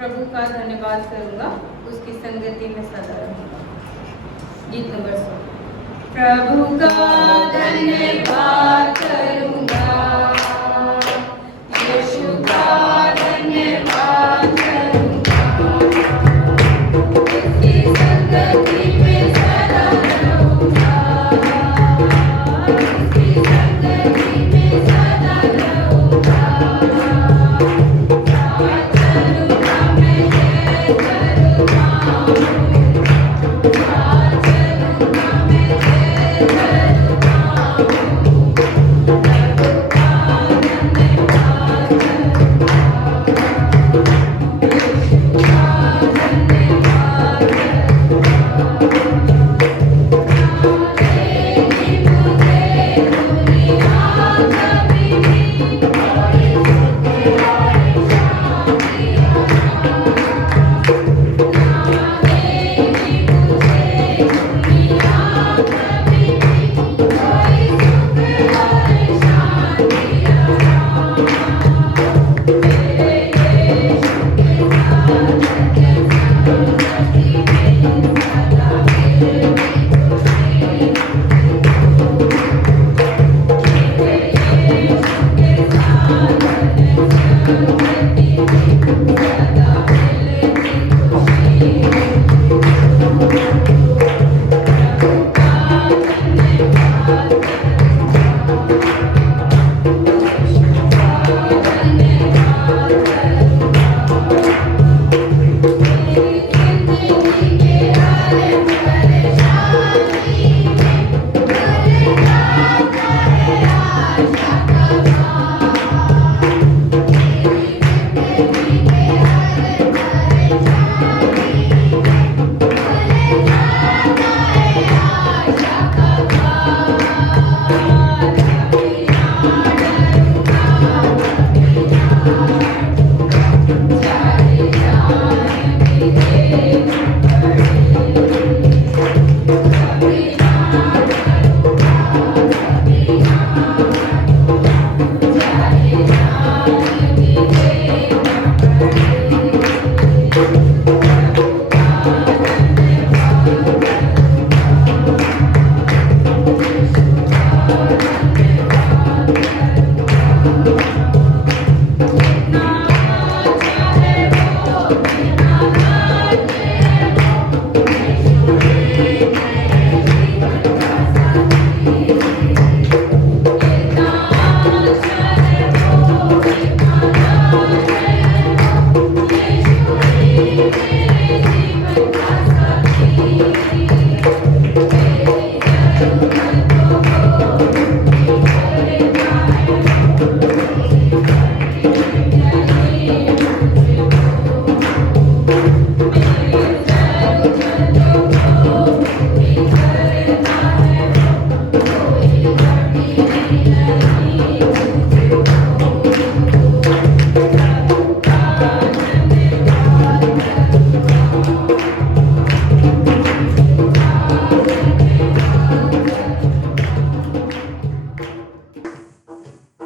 प्रभु का धन्यवाद करूँगा, उसकी संगति में सदा रहूँगा। गीत नंबर 100। प्रभु का धन्यवाद करूँगा, यीशु का धन्यवाद करूँगा, उसकी संगति में सदा रहूँगा, उसकी संगति में सदा रहूँगा।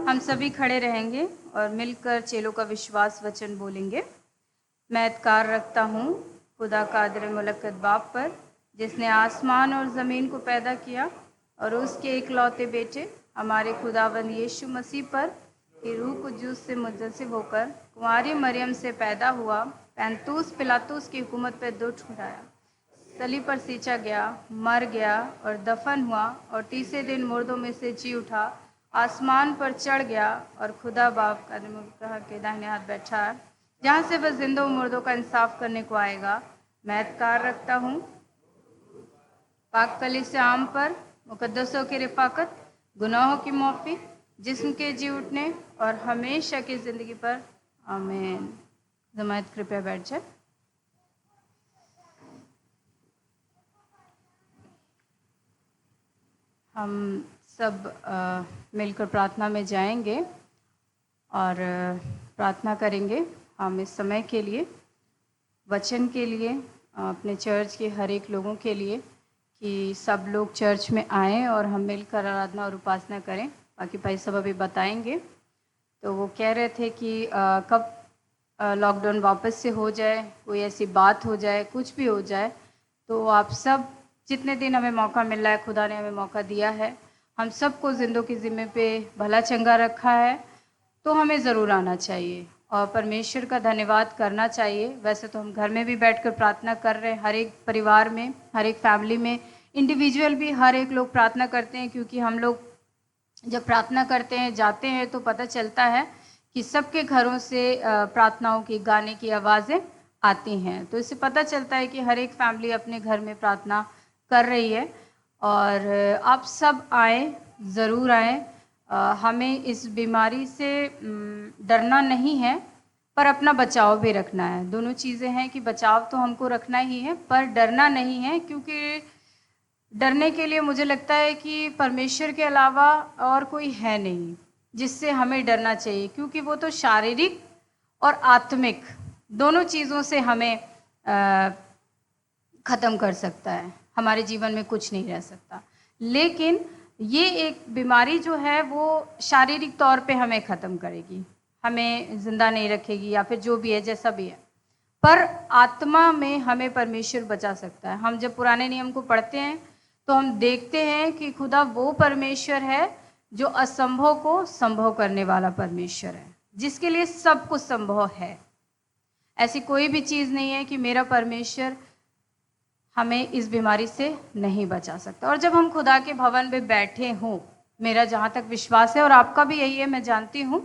हम सभी खड़े रहेंगे और मिलकर चेलों का विश्वास वचन बोलेंगे। मैं इत्कार रखता हूँ खुदा कादिर मुलक्कत बाप पर, जिसने आसमान और ज़मीन को पैदा किया, और उसके इकलौते बेटे हमारे खुदावन यीशु मसीह पर, कि रूह कुद्दूस से मुजस्सिब होकर कुंवारी मरियम से पैदा हुआ, पैंतूस पिलातूस की हुकूमत पर दुख उठाया, सलीब पर सींचा गया, मर गया और दफन हुआ, और तीसरे दिन मुर्दों में से जी उठा, आसमान पर चढ़ गया और खुदा बाप का के दाहिने हाथ बैठा है, जहाँ से वह जिंदों मुर्दों का इंसाफ करने को आएगा। मैं इत्कार रखता हूँ पाक कलीसिया आम पर, मुकद्दसों की रिफाकत, गुनाहों की माफ़ी, जिस्म के जी उठने और हमेशा की ज़िंदगी पर। आमीन। जमात कृपया बैठ जाए। हम सब मिलकर प्रार्थना में जाएंगे और प्रार्थना करेंगे। हम इस समय के लिए, वचन के लिए, अपने चर्च के हर एक लोगों के लिए, कि सब लोग चर्च में आएँ और हम मिलकर आराधना और उपासना करें। बाकी भाई सब अभी बताएंगे। तो वो कह रहे थे कि कब लॉकडाउन वापस से हो जाए, कोई ऐसी बात हो जाए, कुछ भी हो जाए, तो आप सब जितने दिन हमें मौका मिल रहा है, खुदा ने हमें मौका दिया है, हम सबको ज़िंदों के ज़िम्मे पे भला चंगा रखा है, तो हमें ज़रूर आना चाहिए और परमेश्वर का धन्यवाद करना चाहिए। वैसे तो हम घर में भी बैठकर प्रार्थना कर रहे हैं, हर एक परिवार में, हर एक फैमिली में, इंडिविजुअल भी हर एक लोग प्रार्थना करते हैं, क्योंकि हम लोग जब प्रार्थना करते हैं, जाते हैं, तो पता चलता है कि सबके घरों से प्रार्थनाओं की, गाने की आवाज़ें आती हैं। तो इससे पता चलता है कि हर एक फैमिली अपने घर में प्रार्थना कर रही है। और आप सब आएँ, ज़रूर आएँ। हमें इस बीमारी से डरना नहीं है, पर अपना बचाव भी रखना है। दोनों चीज़ें हैं कि बचाव तो हमको रखना ही है, पर डरना नहीं है, क्योंकि डरने के लिए मुझे लगता है कि परमेश्वर के अलावा और कोई है नहीं जिससे हमें डरना चाहिए, क्योंकि वो तो शारीरिक और आत्मिक दोनों चीज़ों से हमें ख़त्म कर सकता है। हमारे जीवन में कुछ नहीं रह सकता, लेकिन ये एक बीमारी जो है वो शारीरिक तौर पे हमें ख़त्म करेगी, हमें ज़िंदा नहीं रखेगी, या फिर जो भी है, जैसा भी है, पर आत्मा में हमें परमेश्वर बचा सकता है। हम जब पुराने नियम को पढ़ते हैं तो हम देखते हैं कि खुदा वो परमेश्वर है जो असंभव को संभव करने वाला परमेश्वर है, जिसके लिए सब कुछ संभव है। ऐसी कोई भी चीज़ नहीं है कि मेरा परमेश्वर हमें इस बीमारी से नहीं बचा सकता। और जब हम खुदा के भवन में बैठे हों, मेरा जहाँ तक विश्वास है और आपका भी यही है, मैं जानती हूँ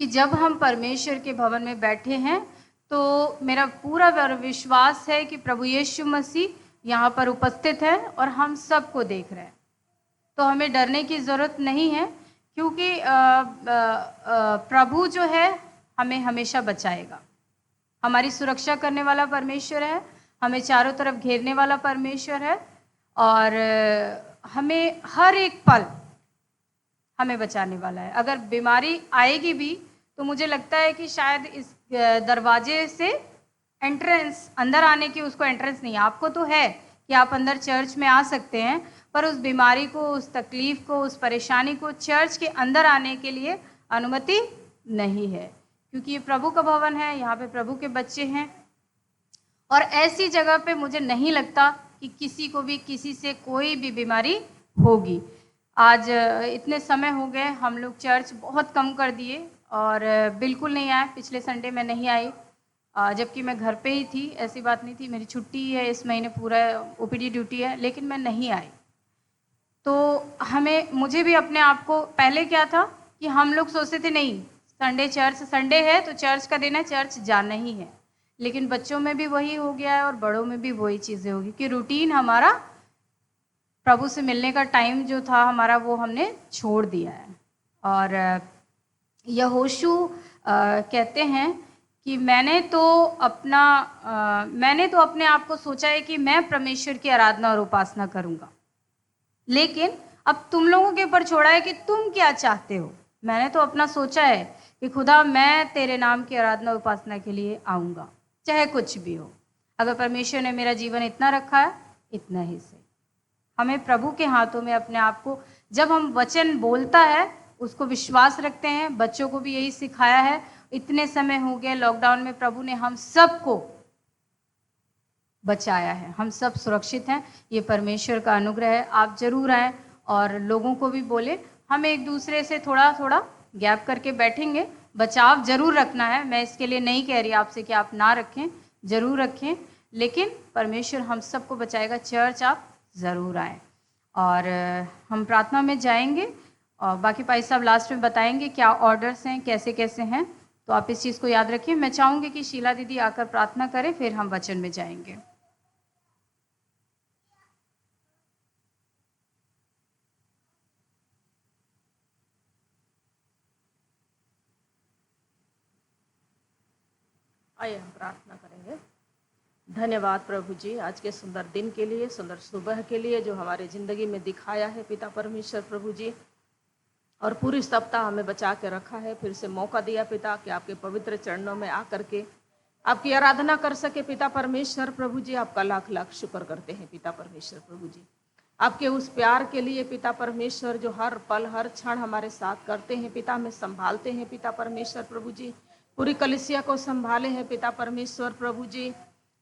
कि जब हम परमेश्वर के भवन में बैठे हैं तो मेरा पूरा विश्वास है कि प्रभु यीशु मसीह यहाँ पर उपस्थित है और हम सबको देख रहे हैं। तो हमें डरने की ज़रूरत नहीं है, क्योंकि प्रभु जो है हमें हमेशा बचाएगा। हमारी सुरक्षा करने वाला परमेश्वर है, हमें चारों तरफ घेरने वाला परमेश्वर है, और हमें हर एक पल हमें बचाने वाला है। अगर बीमारी आएगी भी तो मुझे लगता है कि शायद इस दरवाजे से एंट्रेंस, अंदर आने की उसको एंट्रेंस नहीं है। आपको तो है कि आप अंदर चर्च में आ सकते हैं, पर उस बीमारी को, उस तकलीफ को, उस परेशानी को चर्च के अंदर आने के लिए अनुमति नहीं है, क्योंकि ये प्रभु का भवन है, यहाँ पे प्रभु के बच्चे हैं। और ऐसी जगह पे मुझे नहीं लगता कि किसी को भी किसी से कोई भी बीमारी होगी। आज इतने समय हो गए, हम लोग चर्च बहुत कम कर दिए और बिल्कुल नहीं आए। पिछले संडे में नहीं आई, जबकि मैं घर पे ही थी, ऐसी बात नहीं थी, मेरी छुट्टी है इस महीने, पूरा ओपीडी ड्यूटी है, लेकिन मैं नहीं आई। तो मुझे भी अपने आप को, पहले क्या था कि हम लोग सोचते थे नहीं, संडे है तो चर्च का दिन है, चर्च जाना ही है। लेकिन बच्चों में भी वही हो गया है और बड़ों में भी वही चीज़ें होगी कि रूटीन हमारा, प्रभु से मिलने का टाइम जो था हमारा, वो हमने छोड़ दिया है। और यहोशू कहते हैं कि मैंने तो अपने आप को सोचा है कि मैं परमेश्वर की आराधना और उपासना करूंगा, लेकिन अब तुम लोगों के ऊपर छोड़ा है कि तुम क्या चाहते हो। मैंने तो अपना सोचा है कि खुदा, मैं तेरे नाम की आराधना और उपासना के लिए आऊँगा, चाहे कुछ भी हो। अगर परमेश्वर ने मेरा जीवन इतना रखा है, इतना ही सही। हमें प्रभु के हाथों में अपने आप को, जब हम वचन बोलता है उसको विश्वास रखते हैं, बच्चों को भी यही सिखाया है। इतने समय हो गए लॉकडाउन में, प्रभु ने हम सबको बचाया है, हम सब सुरक्षित हैं, ये परमेश्वर का अनुग्रह है। आप जरूर आएँ और लोगों को भी बोले। हम एक दूसरे से थोड़ा थोड़ा गैप करके बैठेंगे, बचाव जरूर रखना है। मैं इसके लिए नहीं कह रही आपसे कि आप ना रखें, जरूर रखें, लेकिन परमेश्वर हम सबको बचाएगा। चर्च आप ज़रूर आएँ। और हम प्रार्थना में जाएंगे और बाकी भाई साहब लास्ट में बताएंगे क्या ऑर्डर्स हैं, कैसे कैसे हैं, तो आप इस चीज़ को याद रखिए। मैं चाहूँगी कि शीला दीदी आकर प्रार्थना करें, फिर हम वचन में जाएंगे। आइए हम प्रार्थना करेंगे। धन्यवाद प्रभु जी, आज के सुंदर दिन के लिए, सुंदर सुबह के लिए जो हमारे ज़िंदगी में दिखाया है पिता परमेश्वर प्रभु जी, और पूरी सप्ताह हमें बचा के रखा है। फिर से मौका दिया पिता कि आपके पवित्र चरणों में आकर के आपकी आराधना कर सके पिता परमेश्वर प्रभु जी। आपका लाख लाख शुक्र करते हैं पिता परमेश्वर प्रभु जी, आपके उस प्यार के लिए पिता परमेश्वर, जो हर पल हर क्षण हमारे साथ करते हैं पिता, हमें संभालते हैं पिता परमेश्वर प्रभु जी। पूरी कलीसिया को संभाले हैं पिता परमेश्वर प्रभु जी।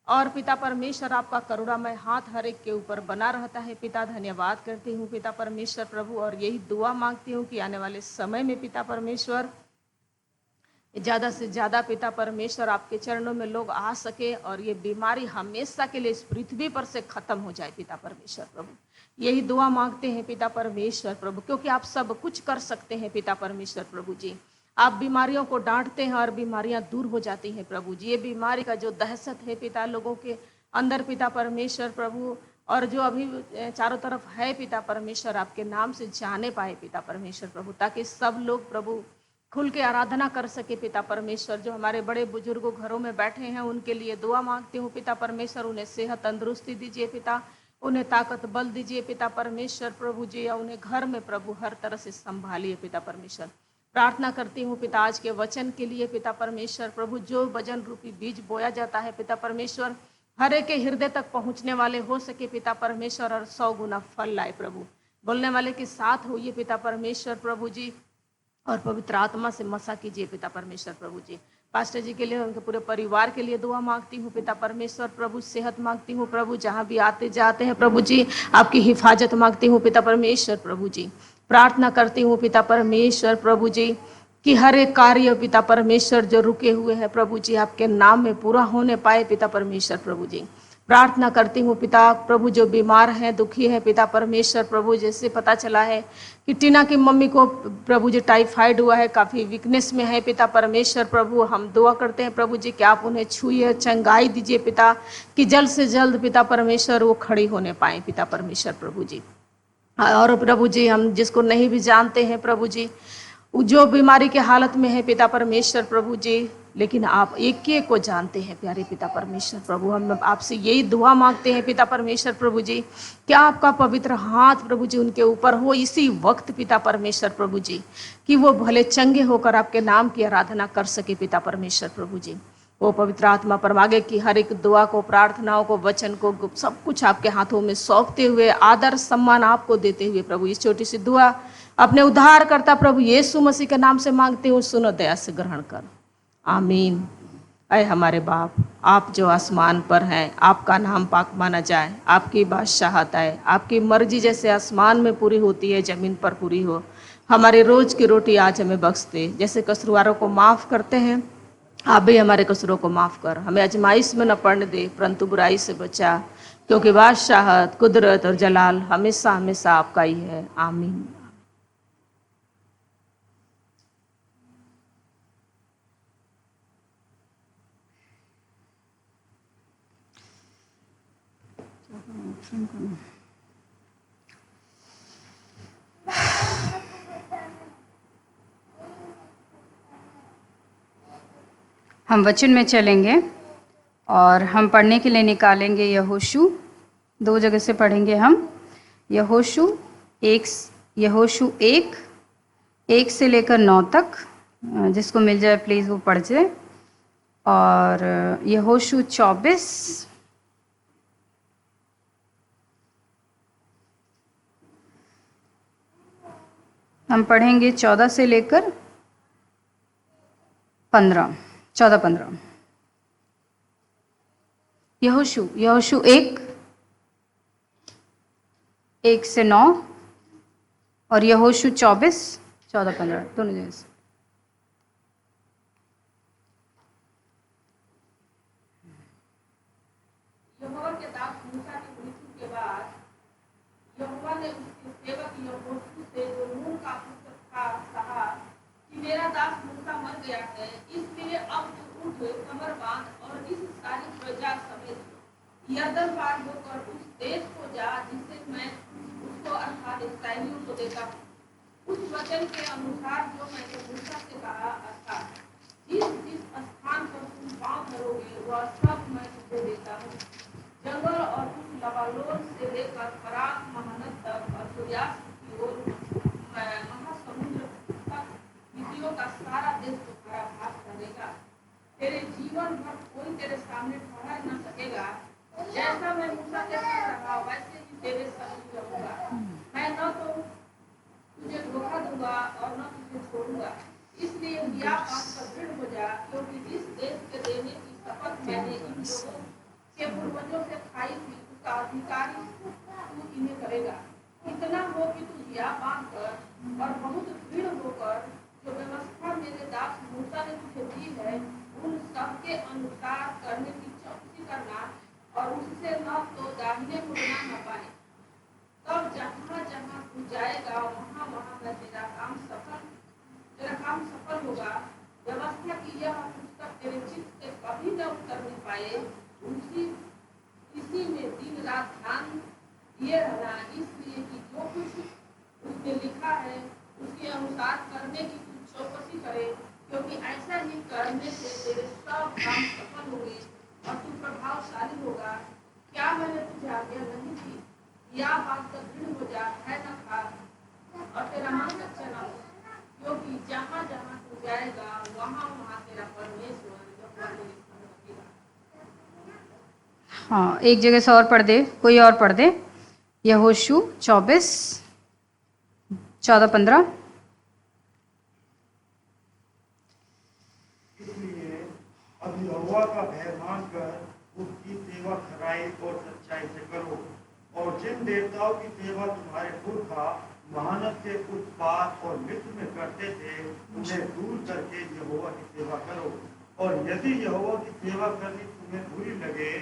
और पिता परमेश्वर आपका करुणामय हाथ हर एक के ऊपर बना रहता है पिता। धन्यवाद करती हूँ पिता परमेश्वर प्रभु, और यही दुआ मांगती हूँ कि आने वाले समय में पिता परमेश्वर ज़्यादा से ज़्यादा पिता परमेश्वर आपके चरणों में लोग आ सके और ये बीमारी हमेशा के लिए इस पृथ्वी पर से खत्म हो जाए पिता परमेश्वर प्रभु। यही दुआ मांगते हैं पिता परमेश्वर प्रभु, क्योंकि आप सब कुछ कर सकते हैं पिता परमेश्वर प्रभु जी। आप बीमारियों को डांटते हैं और बीमारियां दूर हो जाती हैं प्रभु जी। ये बीमारी का जो दहशत है पिता लोगों के अंदर पिता परमेश्वर प्रभु, और जो अभी चारों तरफ है पिता परमेश्वर, आपके नाम से जाने पाए पिता परमेश्वर प्रभु, ताकि सब लोग प्रभु खुल के आराधना कर सके पिता परमेश्वर। जो हमारे बड़े बुजुर्गों घरों में बैठे हैं उनके लिए दुआ मांगती हूँ पिता परमेश्वर। उन्हें सेहत तंदुरुस्ती दीजिए पिता, उन्हें ताकत बल दीजिए पिता परमेश्वर प्रभु जी, या उन्हें घर में प्रभु हर तरह से संभालिए पिता परमेश्वर। प्रार्थना करती हूँ पिता आज के वचन के लिए पिता परमेश्वर प्रभु। जो वचन रूपी बीज बोया जाता है पिता परमेश्वर, हर एक के हृदय तक पहुँचने वाले हो सके पिता परमेश्वर, और 100 गुना फल लाए प्रभु। बोलने वाले के साथ होइए पिता परमेश्वर प्रभु जी, और पवित्र आत्मा से मसा कीजिए पिता परमेश्वर प्रभु जी। पास्टर जी के लिए, उनके पूरे परिवार के लिए दुआ मांगती हूँ पिता परमेश्वर प्रभु। सेहत मांगती हूँ प्रभु, जहाँ भी आते जाते हैं प्रभु जी आपकी हिफाजत मांगती हूँ पिता परमेश्वर प्रभु जी। प्रार्थना करती हूँ पिता परमेश्वर प्रभु जी कि हर एक कार्य पिता परमेश्वर जो रुके हुए हैं प्रभु जी आपके नाम में पूरा होने पाए पिता परमेश्वर प्रभु जी। प्रार्थना करती हूँ पिता प्रभु, जो बीमार हैं दुखी हैं पिता परमेश्वर प्रभु, जैसे पता चला है कि टीना की मम्मी को प्रभु जी टाइफाइड हुआ है, काफ़ी वीकनेस में है पिता परमेश्वर प्रभु। हम दुआ करते हैं प्रभु जी कि आप उन्हें छूइए, चंगाई दीजिए पिता, कि जल्द से जल्द पिता परमेश्वर वो खड़ी होने पाए पिता परमेश्वर प्रभु जी। और प्रभु जी हम जिसको नहीं भी जानते हैं प्रभु जी, जो बीमारी के हालत में है पिता परमेश्वर प्रभु जी, लेकिन आप एक एक को जानते हैं प्यारे पिता परमेश्वर प्रभु। हम आपसे यही दुआ मांगते हैं पिता परमेश्वर प्रभु जी, क्या आपका पवित्र हाथ प्रभु जी उनके ऊपर हो इसी वक्त पिता परमेश्वर प्रभु जी, कि वो भले चंगे होकर आपके नाम की आराधना कर सके पिता परमेश्वर प्रभु जी। वो पवित्र आत्मा परमागे की हर एक दुआ को, प्रार्थनाओं को, वचन को, सब कुछ आपके हाथों में सौंपते हुए आदर सम्मान आपको देते हुए प्रभु इस छोटी सी दुआ अपने उद्धार करता प्रभु यीशु मसीह के नाम से मांगते हूँ, सुनो दया से ग्रहण कर, आमीन। अय हमारे बाप, आप जो आसमान पर हैं, आपका नाम पाक माना जाए, आपकी बादशाहत आए, आपकी मर्जी जैसे आसमान में पूरी होती है जमीन पर पूरी हो। हमारे रोज की रोटी आज हमें बख्श दे, जैसे कसूरवारों को माफ़ करते हैं आप भी हमारे कसूरों को माफ़ कर। हमें आजमाइश में न पड़ने दे, परंतु बुराई से बचा, क्योंकि बादशाहत, कुदरत और जलाल हमेशा हमेशा आपका ही है, आमीन। हम वचन में चलेंगे और हम पढ़ने के लिए निकालेंगे यहोशू। 2 जगह से पढ़ेंगे हम। यहोशू 1 से लेकर 9 तक, जिसको मिल जाए प्लीज़ वो पढ़ जाए। और यहोशू 24 हम पढ़ेंगे 14 से लेकर 15, 14-15। यहोशू 1 से 9 और यहोशू 24, 14-15 दोनों जगह से। यहोवा के दास मूसा की मृत्यु के बाद यहोवा ने उसके सेवक यहोशू से, जो नून का पुत्र था, कहा कि मेरा दास मूसा मर गया है, इसलिए अब तू उठ, कमर बांध और इस सारी प्रजा समेत यरदन पार होकर उस देश को जा जिसे मैं उसको अर्थात इस्राएलियों को देता हूँ, उस वचन के अनुसार जो मैंने मूसा से कहा, अर्थात जिस जिस स्थान पर तुम पाँव धरोगे वह सब मैं तुझे देता हूँ। जंगल और उस लबालोन से लेकर फरात महानद तक और सूर्यास्त की ओर महासमुद्र तक विधियों का सारा देश तुम्हारा भाग रहेगा। तेरे जीवन भर कोई तेरे सामने ठहर न सकेगा। जैसा मैं मूसा के साथ रहा वैसे ही तेरे साथ रहूंगा। मैं न तो तुझे धोखा दूंगा और न तुझे छोड़ूंगा। इसलिए यह बात पर दृढ़ हो जा, क्योंकि जिस देश के देने की शपथ मैंने इन लोगों के पूर्वजों से खाई थी, उसका अधिकारी तू इन्हें करेगा। इतना हो कि तू यह बात कर और बहुत दृढ़ होकर जो व्यवस्था मेरे दास मूसा ने तुझे दी है, उन सब के अनुसार करने की चौकसी करना, और उससे न तो दाहिने मुड़ना न पाए। तब जहाँ जहाँ तू जाएगा वहाँ वहाँ मैं तेरा काम सफल होगा। व्यवस्था की यह पुस्तक तेरे चित्त से कभी न उतरने पाए। इसी में दिन रात ध्यान दिए रहना, इसलिए कि जो कुछ उसने लिखा है उसके अनुसार करने की तू चौकसी करे, क्योंकि ऐसा ही करने से तेरे सब काम सफल होंगे और तू प्रभावशाली होगा। क्या मैंने तुझे आज्ञा नहीं दी? यह बात पर दृढ़ हो जा, है न खा और तेरा मन अच्छा न हो, क्योंकि जहाँ जहाँ तू जाएगा वहाँ वहाँ तेरा परमेश्वर यहोवा तेरे संग रहेगा। हाँ, एक जगह से और पढ़ दे, कोई और पढ़ दे। यहोशू 24:14-15। इसलिए अब यहोवा का भय मानकर उसकी सेवा खराई और सच्चाई से करो, और जिन देवताओं की सेवा तुम्हारे पुरखा महानत से उत्पात और मिस्र में करते थे, उन्हें दूर करके यहोवा की सेवा करो। और यदि यहोवा की सेवा करनी तुम्हें बुरी लगे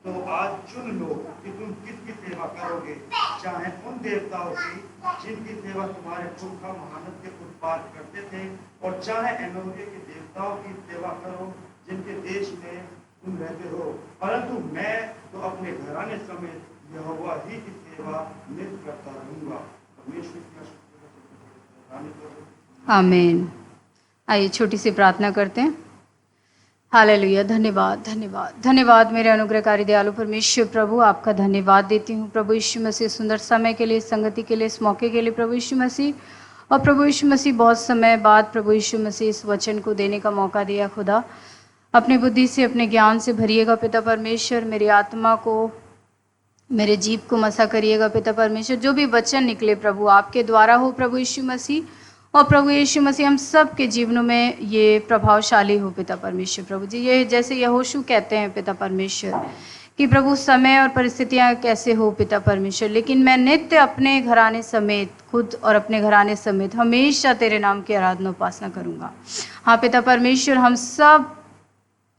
तो आज चुन लो कि तुम किसकी सेवा करोगे, चाहे उन देवताओं की जिनकी सेवा तुम्हारे पुरखा महानत से उत्पात करते थे, और चाहे एमोरियों के देवताओं की सेवा करो जिनके देश में तुम रहते हो। परंतु मैं तो अपने घराने समेत यहोवा ही की सेवा नित करता रहूंगा। परमेश्वर की आमीन। आइए छोटी सी प्रार्थना करते हैं। हालेलुया। धन्यवाद धन्यवाद धन्यवाद मेरे अनुग्रहकारी दयालु परमेश्वर प्रभु, आपका धन्यवाद देती हूँ प्रभु यीशु मसीह, सुंदर समय के लिए, संगति के लिए, इस मौके के लिए प्रभु यीशु मसीह। और प्रभु यीशु मसीह बहुत समय बाद प्रभु यीशु मसीह इस वचन को देने का मौका दिया। खुदा अपनी बुद्धि से, अपने ज्ञान से भरिएगा पिता परमेश्वर, मेरी आत्मा को, मेरे जीव को मसा करिएगा पिता परमेश्वर। जो भी वचन निकले प्रभु आपके द्वारा हो प्रभु यीशु मसीह, और प्रभु यीशु मसीह हम सब के जीवनों में ये प्रभावशाली हो पिता परमेश्वर प्रभु जी। ये जैसे यहोशू कहते हैं पिता परमेश्वर कि प्रभु समय और परिस्थितियाँ कैसे हो पिता परमेश्वर, लेकिन मैं नित्य अपने घराने समेत, खुद और अपने घराने समेत हमेशा तेरे नाम की आराधना उपासना करूँगा। हाँ पिता परमेश्वर, हम सब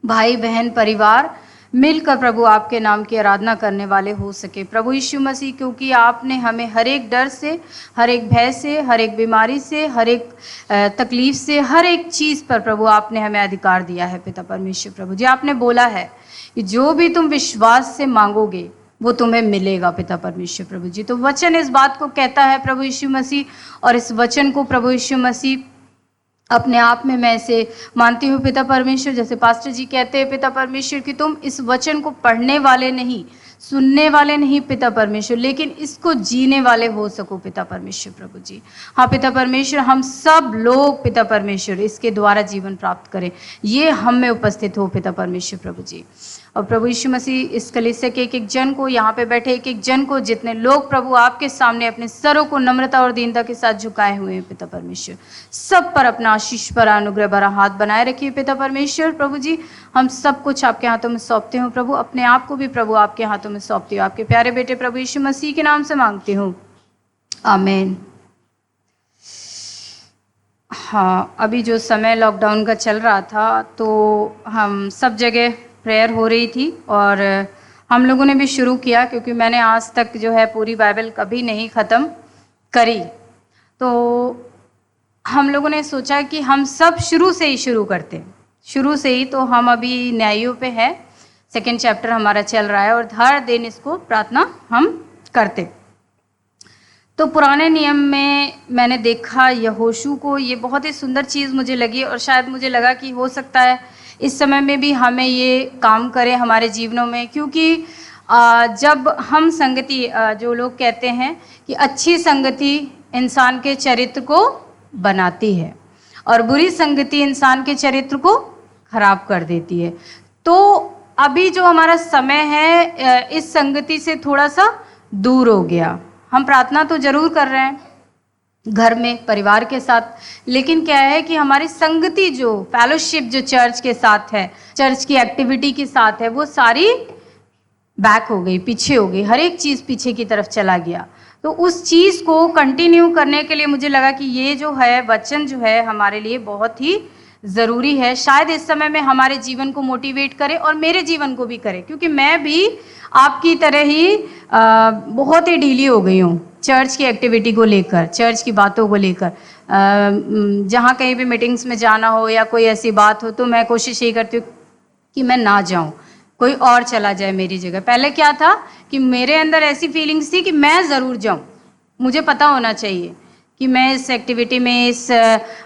भाई बहन परिवार मिलकर प्रभु आपके नाम की आराधना करने वाले हो सके प्रभु यीशु मसीह, क्योंकि आपने हमें हर एक डर से, हर एक भय से, हर एक बीमारी से, हर एक तकलीफ से, हर एक चीज़ पर प्रभु आपने हमें अधिकार दिया है पिता परमेश्वर प्रभु जी। आपने बोला है कि जो भी तुम विश्वास से मांगोगे वो तुम्हें मिलेगा पिता परमेश्वर प्रभु जी। तो वचन इस बात को कहता है प्रभु यीशु मसीह, और इस वचन को प्रभु यीशु मसीह अपने आप में मैं इसे मानती हूँ पिता परमेश्वर। जैसे पास्टर जी कहते हैं पिता परमेश्वर कि तुम इस वचन को पढ़ने वाले नहीं, सुनने वाले नहीं पिता परमेश्वर, लेकिन इसको जीने वाले हो सको पिता परमेश्वर प्रभु जी। हाँ पिता परमेश्वर, हम सब लोग पिता परमेश्वर इसके द्वारा जीवन प्राप्त करें, ये हम में उपस्थित हो पिता परमेश्वर प्रभु जी। और प्रभु यीशु मसीह इस कलीसिया के एक एक जन को, यहाँ पे बैठे एक एक जन को, जितने लोग प्रभु आपके सामने अपने सरों को नम्रता और दीनता के साथ झुकाए हुए हैं पिता परमेश्वर, सब पर अपना आशीष भरा अनुग्रह भरा हाथ बनाए रखिए पिता परमेश्वर प्रभु जी। हम सब कुछ आपके हाथों में सौंपते हो प्रभु, अपने आप को भी प्रभु आपके हाथों में सौंपती हूँ, आपके प्यारे बेटे प्रभु यीशु मसीह के नाम से मांगती हूँ, आमीन। हाँ, अभी जो समय लॉकडाउन का चल रहा था तो हम सब जगह प्रेयर हो रही थी, और हम लोगों ने भी शुरू किया, क्योंकि मैंने आज तक जो है पूरी बाइबल कभी नहीं ख़त्म करी। तो हम लोगों ने सोचा कि हम सब शुरू से ही शुरू करते हैं, शुरू से ही। तो हम अभी न्यायों पे है, 2nd चैप्टर हमारा चल रहा है, और हर दिन इसको प्रार्थना हम करते। तो पुराने नियम में मैंने देखा यहोशू को, ये बहुत ही सुंदर चीज़ मुझे लगी, और शायद मुझे लगा कि हो सकता है इस समय में भी हमें ये काम करें हमारे जीवनों में, क्योंकि जब हम संगति, जो लोग कहते हैं कि अच्छी संगति इंसान के चरित्र को बनाती है और बुरी संगति इंसान के चरित्र को खराब कर देती है। तो अभी जो हमारा समय है इस संगति से थोड़ा सा दूर हो गया। हम प्रार्थना तो जरूर कर रहे हैं, घर में परिवार के साथ। लेकिन क्या है कि हमारी संगति जो फेलोशिप जो चर्च के साथ है, चर्च की एक्टिविटी के साथ है, वो सारी बैक हो गई, पीछे हो गई, हर एक चीज़ पीछे की तरफ चला गया। तो उस चीज़ को कंटिन्यू करने के लिए मुझे लगा कि ये जो है वचन जो है हमारे लिए बहुत ही ज़रूरी है। शायद इस समय में हमारे जीवन को मोटिवेट करे और मेरे जीवन को भी करे, क्योंकि मैं भी आपकी तरह ही बहुत ही ढीली हो गई हूँ चर्च की एक्टिविटी को लेकर, चर्च की बातों को लेकर। जहाँ कहीं भी मीटिंग्स में जाना हो या कोई ऐसी बात हो तो मैं कोशिश यही करती हूँ कि मैं ना जाऊँ, कोई और चला जाए मेरी जगह। पहले क्या था कि मेरे अंदर ऐसी फीलिंग्स थी कि मैं ज़रूर जाऊँ, मुझे पता होना चाहिए कि मैं इस एक्टिविटी में, इस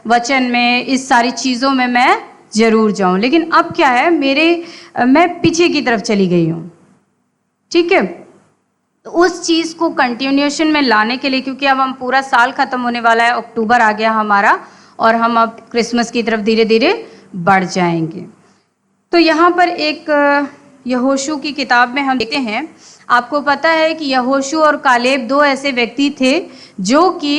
वचन में, इस सारी चीज़ों में मैं ज़रूर जाऊँ। लेकिन अब क्या है, मैं पीछे की तरफ चली गई हूँ। ठीक है, तो उस चीज़ को कंटिन्यूएशन में लाने के लिए, क्योंकि अब हम पूरा साल ख़त्म होने वाला है, अक्टूबर आ गया हमारा, और हम अब क्रिसमस की तरफ धीरे धीरे बढ़ जाएंगे। तो यहाँ पर एक यहोशू की किताब में हम देखते हैं, आपको पता है कि यहोशू और कालेब दो ऐसे व्यक्ति थे जो कि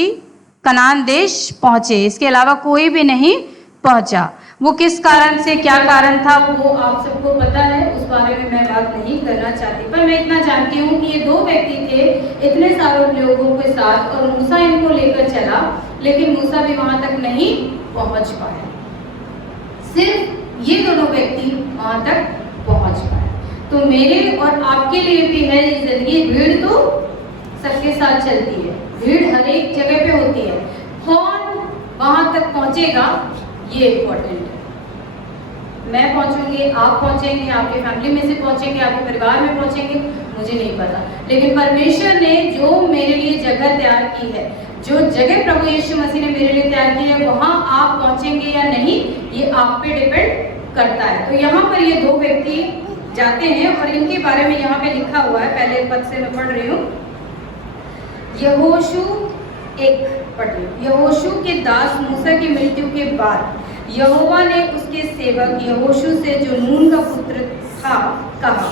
कनान देश पहुँचे, इसके अलावा कोई भी नहीं पहुँचा। वो किस कारण से, क्या कारण था, वो आप सबको पता है, उस बारे में मैं बात नहीं करना चाहती। पर मैं इतना जानती हूँ कि ये दो व्यक्ति थे इतने सारे लोगों के साथ, और मूसा इनको लेकर चला, लेकिन मूसा भी वहाँ तक नहीं पहुँच पाया। सिर्फ ये दोनों व्यक्ति वहाँ तक पहुँच पाए। तो मेरे और आपके लिए भी है ये जिंदगी, भीड़ तो सबके साथ चलती है, भीड़ हर एक जगह पे होती है, कौन वहाँ तक पहुँचेगा ये इम्पोर्टेंट है। मैं पहुंचूंगी, आप पहुंचेंगे, आपके फैमिली में से पहुंचेंगे, आपके परिवार में पहुंचेंगे, मुझे नहीं पता, लेकिन परमेश्वर ने जो मेरे लिए जगह तैयार की है, जो जगह प्रभु यीशु मसीह ने मेरे लिए तैयार की है, वहां आप पहुंचेंगे या नहीं ये आप पे डिपेंड करता है। तो यहाँ पर ये दो व्यक्ति जाते हैं और इनके बारे में यहाँ पे लिखा हुआ है, पहले पद से मैं पढ़ रही हूँ। यहोशू एक पढ़ रही हूँ। यहोशू के दास मूसा की मृत्यु के बाद यहोवा ने उसके सेवक यहोशू से, जो नून का पुत्र था, कहा,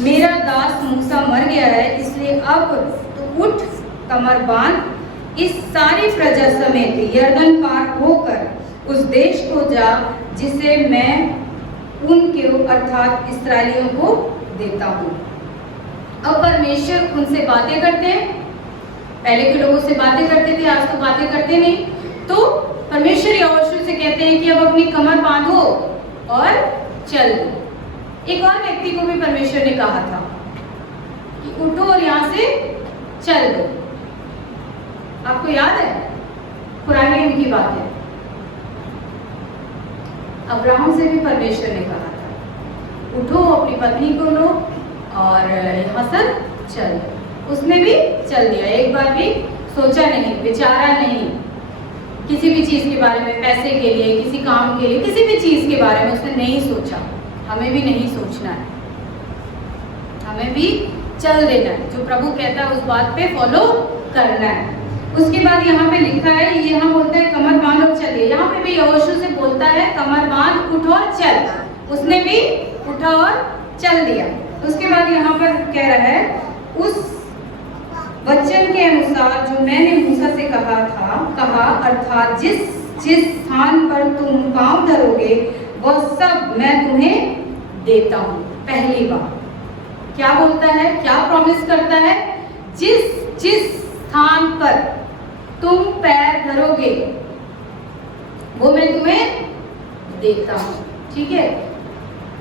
मेरा दास मूसा मर गया है, इसलिए अब तो उठ, कमर बांध, इस सारी प्रजा समेत यरदन पार होकर उस देश को जा जिसे मैं उनके अर्थात इस्राएलियों को देता हूँ। अब परमेश्वर उनसे बातें करते हैं, पहले के लोगों से बातें करते थे, आज तो बातें करते नहीं। तो परमेश्वर यहोशू से कहते हैं कि अब अपनी कमर बांधो और चल। एक और व्यक्ति को भी परमेश्वर ने कहा था कि उठो और यहाँ से चल दो। आपको याद है, पुराने नियम की बात है, अब्राहम से भी परमेश्वर ने कहा था उठो, अपनी पत्नी को लो और यहाँ से चल। उसने भी चल दिया, एक बार भी सोचा नहीं, विचारा नहीं, किसी भी चीज़ के बारे में, पैसे के लिए, किसी काम के लिए, किसी भी चीज़ के बारे में उसने नहीं सोचा। हमें भी नहीं सोचना है, हमें भी चल देना है, जो प्रभु कहता है उस बात पे फॉलो करना है। उसके बाद यहाँ पे लिखा है, ये हम बोलते हैं कमर बांध और चलिए, यहाँ पे भी यहोशू से बोलता है कमर बांध, उठो और चल। उसने भी उठा और चल दिया। उसके बाद यहाँ पर कह रहा है, उस वचन के अनुसार जो मैंने मूसा से कहा अर्थात जिस स्थान पर तुम पांव धरोगे वह सब मैं तुम्हें देता हूँ। पहली बार क्या बोलता है, क्या प्रॉमिस करता है, जिस स्थान पर तुम पैर धरोगे वो मैं तुम्हें देता हूँ। ठीक है,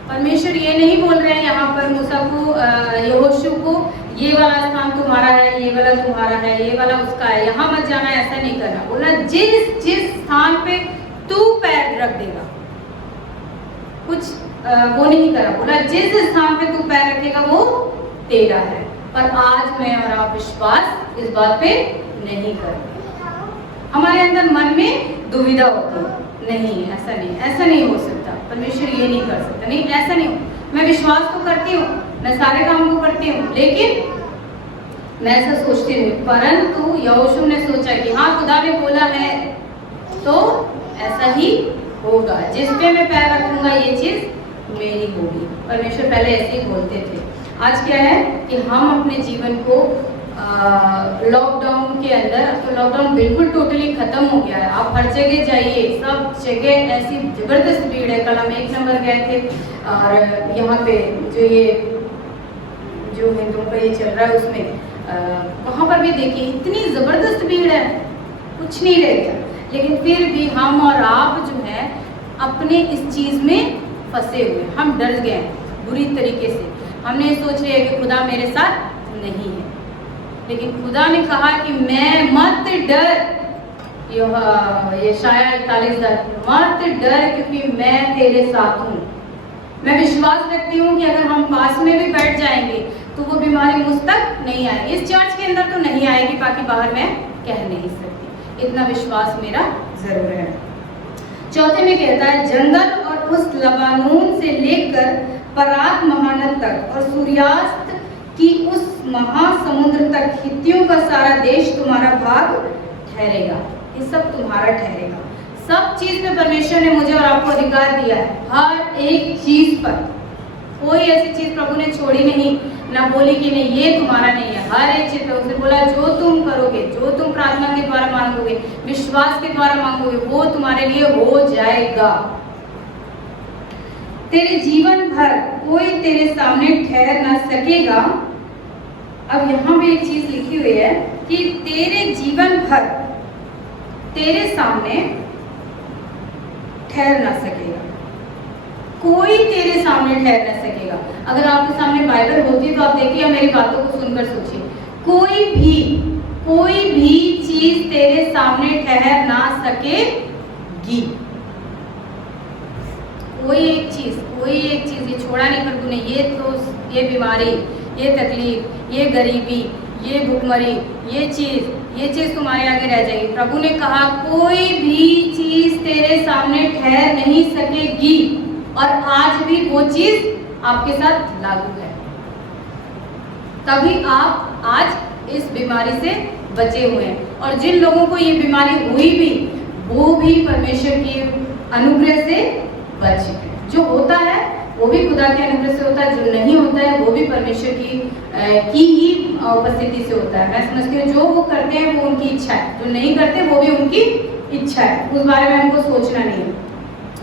परमेश्वर ये नहीं बोल रहे हैं यहाँ पर मूसा को, यहोशू को, ये वाला स्थान तुम्हारा है, ये वाला तुम्हारा है, ये वाला उसका है, यहाँ मत जाना, ऐसा नहीं करना। बोला जिस स्थान पे तू पैर रख देगा, कुछ वो नहीं करा, बोला जिस स्थान पे तू पैर रखेगा वो तेरा है। पर आज मैं और आप विश्वास इस बात पे नहीं करते। हमारे अंदर मन में दुविधा होती है, नहीं ऐसा नहीं हो सकता, परमेश्वर ये नहीं कर सकता, नहीं ऐसा नहीं हो। मैं विश्वास तो करती हूँ, मैं सारे काम को करती हूँ, लेकिन मैं ऐसा सोचती हूँ। परंतु यहोशू ने सोचा कि हाँ, खुदा ने बोला है तो ऐसा ही होगा, जिस पे मैं पैर रखूंगा ये चीज मेरी होगी। परमेश्वर पहले ऐसे ही बोलते थे। आज क्या है कि हम अपने जीवन को लॉकडाउन के अंदर, अब तो लॉकडाउन बिल्कुल टोटली ख़त्म हो गया है। आप हर जगह जाइए, सब जगह ऐसी ज़बरदस्त भीड़ है। कल हम 1 नंबर गए थे और यहाँ पे जो हिंदुओं का ये चल रहा है उसमें वहाँ पर भी देखिए इतनी ज़बरदस्त भीड़ है, कुछ नहीं रह गया। लेकिन फिर भी हम और आप जो है अपने इस चीज़ में फंसे हुए, हम डर गए हैं बुरी तरीके से। हमने सोच लिया कि खुदा मेरे साथ नहीं है, लेकिन खुदा ने कहा कि मैं मत डर, यशायाह 41:10, मत डर क्योंकि मैं तेरे साथ हूँ। मैं विश्वास रखती हूँ कि अगर हम पास में भी बैठ जाएंगे तो वो बीमारी मुझ तक नहीं आएगी। इस चर्च के अंदर तो नहीं आएगी, बाकी बाहर मैं कह नहीं सकती, इतना विश्वास मेरा जरूर है। चौथे में कहता है, जंगल और उस लबानून से लेकर परात महानद तक और सूर्यास्त की उस महासमुद्र तक हित्तियों का सारा देश तुम्हारा भाग ठहरेगा। ये सब तुम्हारा ठहरेगा। सब चीज में परमेश्वर ने मुझे और आपको अधिकार दिया है, हर एक चीज पर। कोई ऐसी चीज प्रभु ने छोड़ी नहीं, ना बोली कि नहीं ये तुम्हारा नहीं है। हर एक चीज पर उसने बोला जो तुम करोगे, जो तुम प्रार्थना के द्वारा मांगोगे, विश्वास के द्वारा मांगोगे, वो तुम्हारे लिए हो जाएगा। तेरे जीवन भर कोई तेरे सामने ठहर ना सकेगा। अब यहाँ भी एक चीज लिखी हुई है कि तेरे जीवन भर तेरे सामने ठहर ना सकेगा, कोई तेरे सामने ठहर ना सकेगा। अगर आपके सामने बाइबल होती तो आप देखिए, मेरी बातों को सुनकर सोचिए, कोई भी चीज तेरे सामने ठहर ना सकेगी। कोई एक चीज ये छोड़ा नहीं प्रभु ने। ये बीमारी, ये तकलीफ, ये गरीबी, ये भुखमरी, ये चीज तुम्हारे आगे रह जाएगी। प्रभु ने कहा कोई भी चीज तेरे सामने ठहर नहीं सकेगी, और आज भी वो चीज आपके साथ लागू है। तभी आप आज इस बीमारी से बचे हुए हैं। और जिन लोगों को ये बीमारी हुई भी, वो भी परमेश्वर की अनुग्रह से बच गए। जो होता है वो भी खुदा के अनुग्रह से होता है, जो नहीं होता है वो भी परमेश्वर की ही उपस्थिति से होता है। मैं समझती हूँ जो वो करते हैं वो उनकी इच्छा है, जो नहीं करते वो भी उनकी इच्छा है, उस बारे में हमको सोचना नहीं है।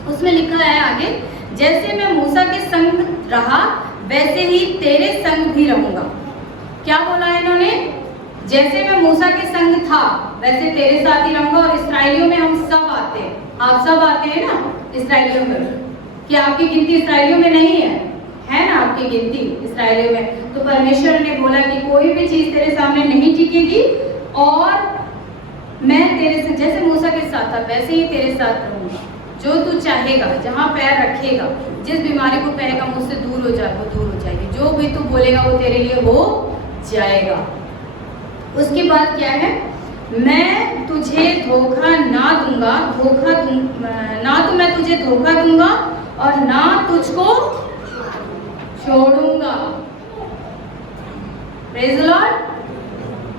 उसमें लिखा है आगे, जैसे मैं मूसा के संग रहा वैसे ही तेरे संग भी रहूंगा। क्या बोला है इन्होंने? जैसे मैं मूसा के संग था वैसे तेरे साथ ही रहूंगा। और इस्राएलियों में हम सब आते हैं, आप सब आते हैं ना इस्राएलियों में। क्या आपकी गिनती इस्राएलियों में नहीं है ना आपकी गिनती इस्राएलियों में? तो परमेश्वर ने बोला कि कोई भी चीज तेरे सामने नहीं टिकेगी, और मैं तेरे से जैसे मूसा के साथ था वैसे ही तेरे साथ रहूंगा। जो तू चाहेगा, जहाँ पैर रखेगा, जिस बीमारी को कहेगा मुझसे दूर हो जाए, वो दूर हो जाएगी। जो भी तू बोलेगा वो तेरे लिए हो जाएगा। उसके बाद क्या है? मैं तुझे धोखा ना दूंगा, ना तो मैं तुझे धोखा दूंगा और ना तुझको छोड़ूंगा। Praise the Lord.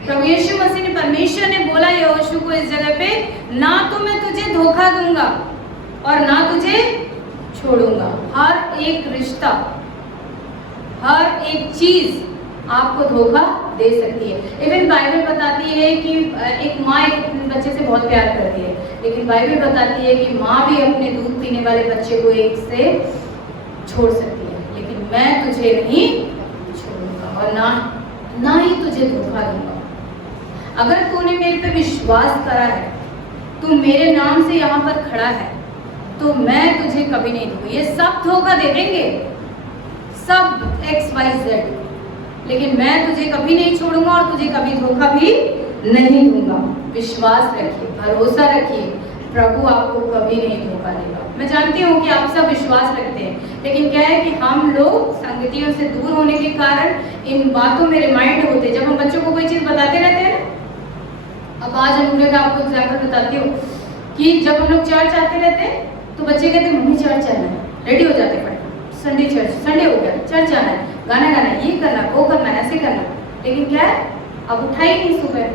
प्रभु यीशु मसीह ने, परमेश्वर ने बोला यहोशू को इस जगह पे, ना तो मैं तुझे धोखा दूंगा और ना तुझे छोड़ूंगा। हर एक रिश्ता, हर एक चीज आपको धोखा दे सकती है। इवन बाइबल बताती है कि एक माँ एक बच्चे से बहुत प्यार करती है, लेकिन बाइबल बताती है कि माँ भी अपने दूध पीने वाले बच्चे को एक से छोड़ सकती है, लेकिन मैं तुझे नहीं छोड़ूंगा और ना ही तुझे धोखा दूंगा। अगर तूने मेरे पे विश्वास करा है, तू मेरे नाम से यहाँ पर खड़ा है, तो मैं तुझे कभी नहीं दूंगा। ये सब धोखा दे देंगे, सब XYZ, लेकिन मैं तुझे कभी नहीं छोड़ूंगा और तुझे कभी धोखा भी नहीं दूंगा। विश्वास रखिए, भरोसा रखिए, प्रभु आपको कभी नहीं धोखा देगा। मैं जानती हूँ कि आप सब विश्वास रखते हैं, लेकिन क्या है कि हम लोग संगतियों से दूर होने के कारण इन बातों में रिमाइंड होते। जब हम बच्चों को कोई चीज़ बताते रहते हैं, अब आज हम लोग आपको एग्जाम्पल बताती हूँ कि जब हम लोग चर्च आते रहते हैं तो बच्चे कहते मम्मी चर्च जाना है, रेडी हो जाते पड़े, संडे चर्च, संडे हो गया, चर्च जाना है, गाना गाना, ये करना, वो करना, ऐसे करना। लेकिन क्या है, अब उठा ही नहीं, सुबह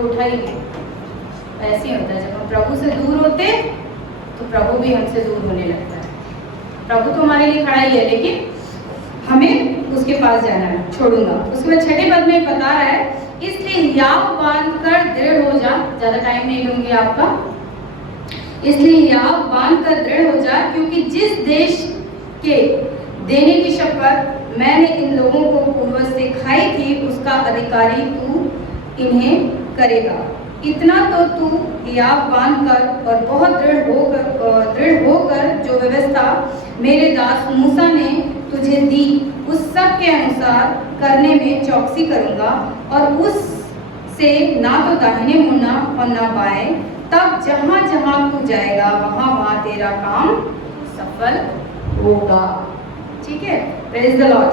उठा ही नहीं। ऐसे ही होता है, जब हम प्रभु से दूर होते तो प्रभु भी हमसे दूर होने लगता है। प्रभु तो हमारे लिए खड़ा ही है, लेकिन हमें उसके पास जाना है, छोड़ूंगा। उसके बाद छठे पद में बता रहा है, इसलिए हियाव बांध कर दृढ़ हो जा। ज्यादा टाइम नहीं लूंगी आपका। इसलिए हियाव बांध कर दृढ़ हो जा, क्योंकि जिस देश के देने की शपथ मैंने इन लोगों को पूर्वज से खाई थी, उसका अधिकारी तू इन्हें करेगा। इतना तो तू हियाव बांध कर और बहुत दृढ़ होकर जो व्यवस्था मेरे दास मूसा ने तुझे दी, उस सब के अनुसार करने में चौकसी करूंगा, और उससे ना तो दाहिने मुड़ना और ना बाएं। तब जहां जहां तू जाएगा वहां वहां तेरा काम सफल होगा। ठीक है, प्रेज द लॉर्ड।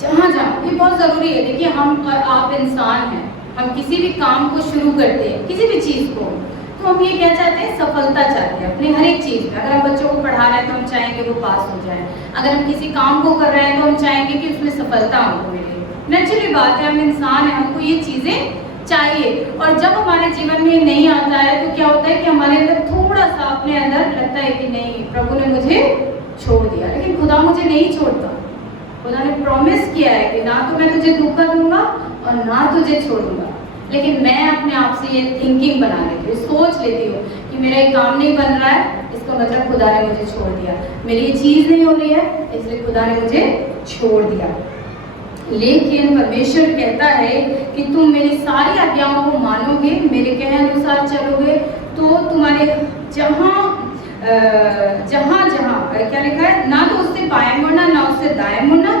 जहां जहां, ये बहुत जरूरी है। देखिए, हम और आप इंसान हैं, हम किसी भी काम को शुरू करते हैं, किसी भी चीज को, तो हम ये क्या चाहते हैं, सफलता चाहते हैं अपने हर एक चीज में। अगर हम बच्चों को पढ़ा रहे हैं तो हम चाहेंगे वो पास हो जाए। अगर हम किसी काम को कर रहे हैं तो हम चाहेंगे कि उसमें सफलता हमको मिले। नेचुरली बात है, हम इंसान हैं, हमको ये चीजें चाहिए। और जब हमारे जीवन में नहीं आता है तो क्या होता है कि हमारे अंदर थोड़ा सा अपने अंदर लगता है कि नहीं, प्रभु ने मुझे छोड़ दिया। लेकिन खुदा मुझे नहीं छोड़ता। खुदा ने प्रॉमिस किया है कि ना तो मैं तुझे धोखा दूंगा और ना तुझे छोड़ूंगा। लेकिन मैं अपने आप से ये थिंकिंग बना लेती हूँ, सोच लेती हूँ कि मेरा ये काम नहीं बन रहा है, इसका मतलब खुदा ने मुझे छोड़ दिया। मेरी ये चीज नहीं हो रही है, इसलिए खुदा ने मुझे छोड़ दिया। लेकिन परमेश्वर कहता है कि तुम मेरी सारी आज्ञाओं को मानोगे, मेरे कहे अनुसार चलोगे, तो तुम्हारे जहां जहां क्या लिखा है, ना तो उससे बाएं मुड़ना ना उससे दाएं मुड़ना,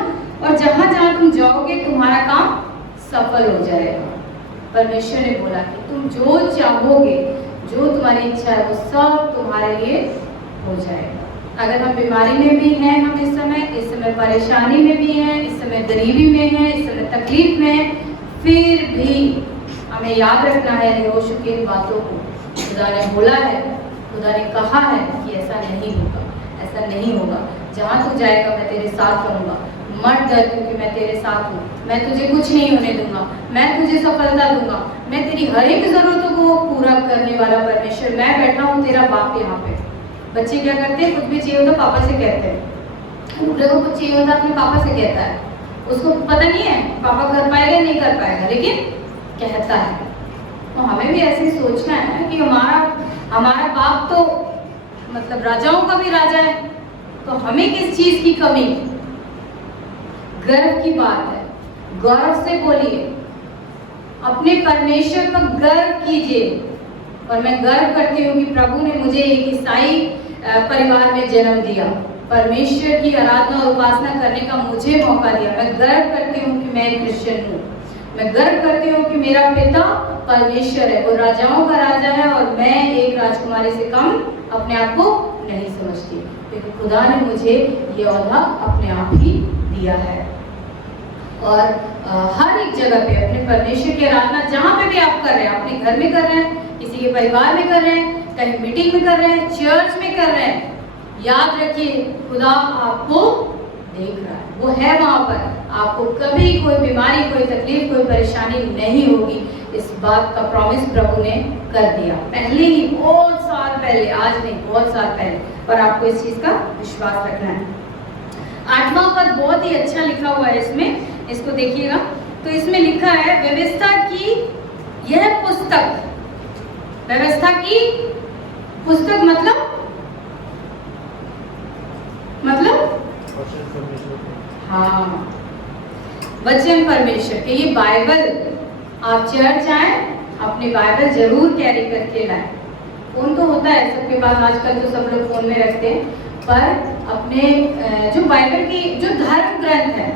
और जहां जहां तुम जाओगे तुम्हारा काम सफल हो जाएगा। परमेश्वर ने बोला कि तुम जो चाहोगे, जो तुम्हारी इच्छा है, वो सब तुम्हारे लिए हो जाएगा। अगर हम बीमारी में भी हैं, हम इस समय परेशानी में भी हैं, इस समय गरीबी में हैं, इस समय तकलीफ में हैं, फिर भी हमें याद रखना है यहोशू की इन बातों को। खुदा ने बोला है, खुदा ने कहा है कि ऐसा नहीं होगा, ऐसा नहीं होगा। जहाँ तू जाएगा मैं तेरे साथ रहूँगा, मत डर क्योंकि मैं तेरे साथ हूँ। मैं तुझे कुछ नहीं होने दूंगा, मैं तुझे सफलता दूंगा, मैं तेरी हर एक जरूरतों को पूरा करने वाला परमेश्वर, मैं बैठा हूँ तेरा बाप यहाँ पे। बच्चे क्या करते हैं, कुछ भी चाहिए होता पापा से कहते हैं। दूसरे को कुछ चाहिए होता अपने पापा से कहता है, उसको पता नहीं है पापा कर पाएगा नहीं कर पाएगा, लेकिन कहता है। तो हमें भी ऐसे सोचना है कि हमारा बाप तो मतलब राजाओं का भी राजा है, तो हमें किस चीज की कमी। गर्व की बात है, गौरव से बोलिए, अपने परमेश्वर पर गर्व कीजिए। और मैं गर्व करती हूँ कि प्रभु ने मुझे एक ईसाई परिवार में जन्म दिया, परमेश्वर की आराधना और उपासना करने का मुझे मौका दिया। मैं गर्व करती हूँ कि मैं एक क्रिश्चियन हूँ। मैं गर्व करती हूँ कि मेरा पिता परमेश्वर है, वो राजाओं का राजा है, और मैं एक राजकुमारी से कम अपने आप को नहीं समझती, क्योंकि खुदा ने मुझे ये ओहदा अपने आप ही दिया है। और हर एक जगह पे अपने परमेश्वर की आराधना जहाँ पे भी आप कर रहे हैं, अपने घर में कर रहे हैं, किसी के परिवार में कर रहे हैं, कहीं मीटिंग में कर रहे हैं, चर्च में कर रहे हैं, याद रखिए खुदा आपको देख रहा है, वो है वहाँ पर। आपको कभी कोई बीमारी, कोई तकलीफ, कोई परेशानी नहीं होगी। इस बात का प्रॉमिस प्रभु ने कर दिया पहले ही, बहुत साल पहले, आज नहीं बहुत साल पहले। पर आपको इस चीज का विश्वास रखना है। 8वां पद बहुत ही अच्छा लिखा हुआ है इसमें, इसको देखिएगा। तो इसमें लिखा है, व्यवस्था की यह पुस्तक। व्यवस्था की पुस्तक मतलब हाँ, वचन परमेश्वर के। ये बाइबल, आप चर्च आए, अपनी बाइबल जरूर कैरी करके लाएं। फोन तो होता है सबके पास, आजकल तो सब लोग फोन में रखते हैं, पर अपने जो बाइबल की जो धर्म ग्रंथ है,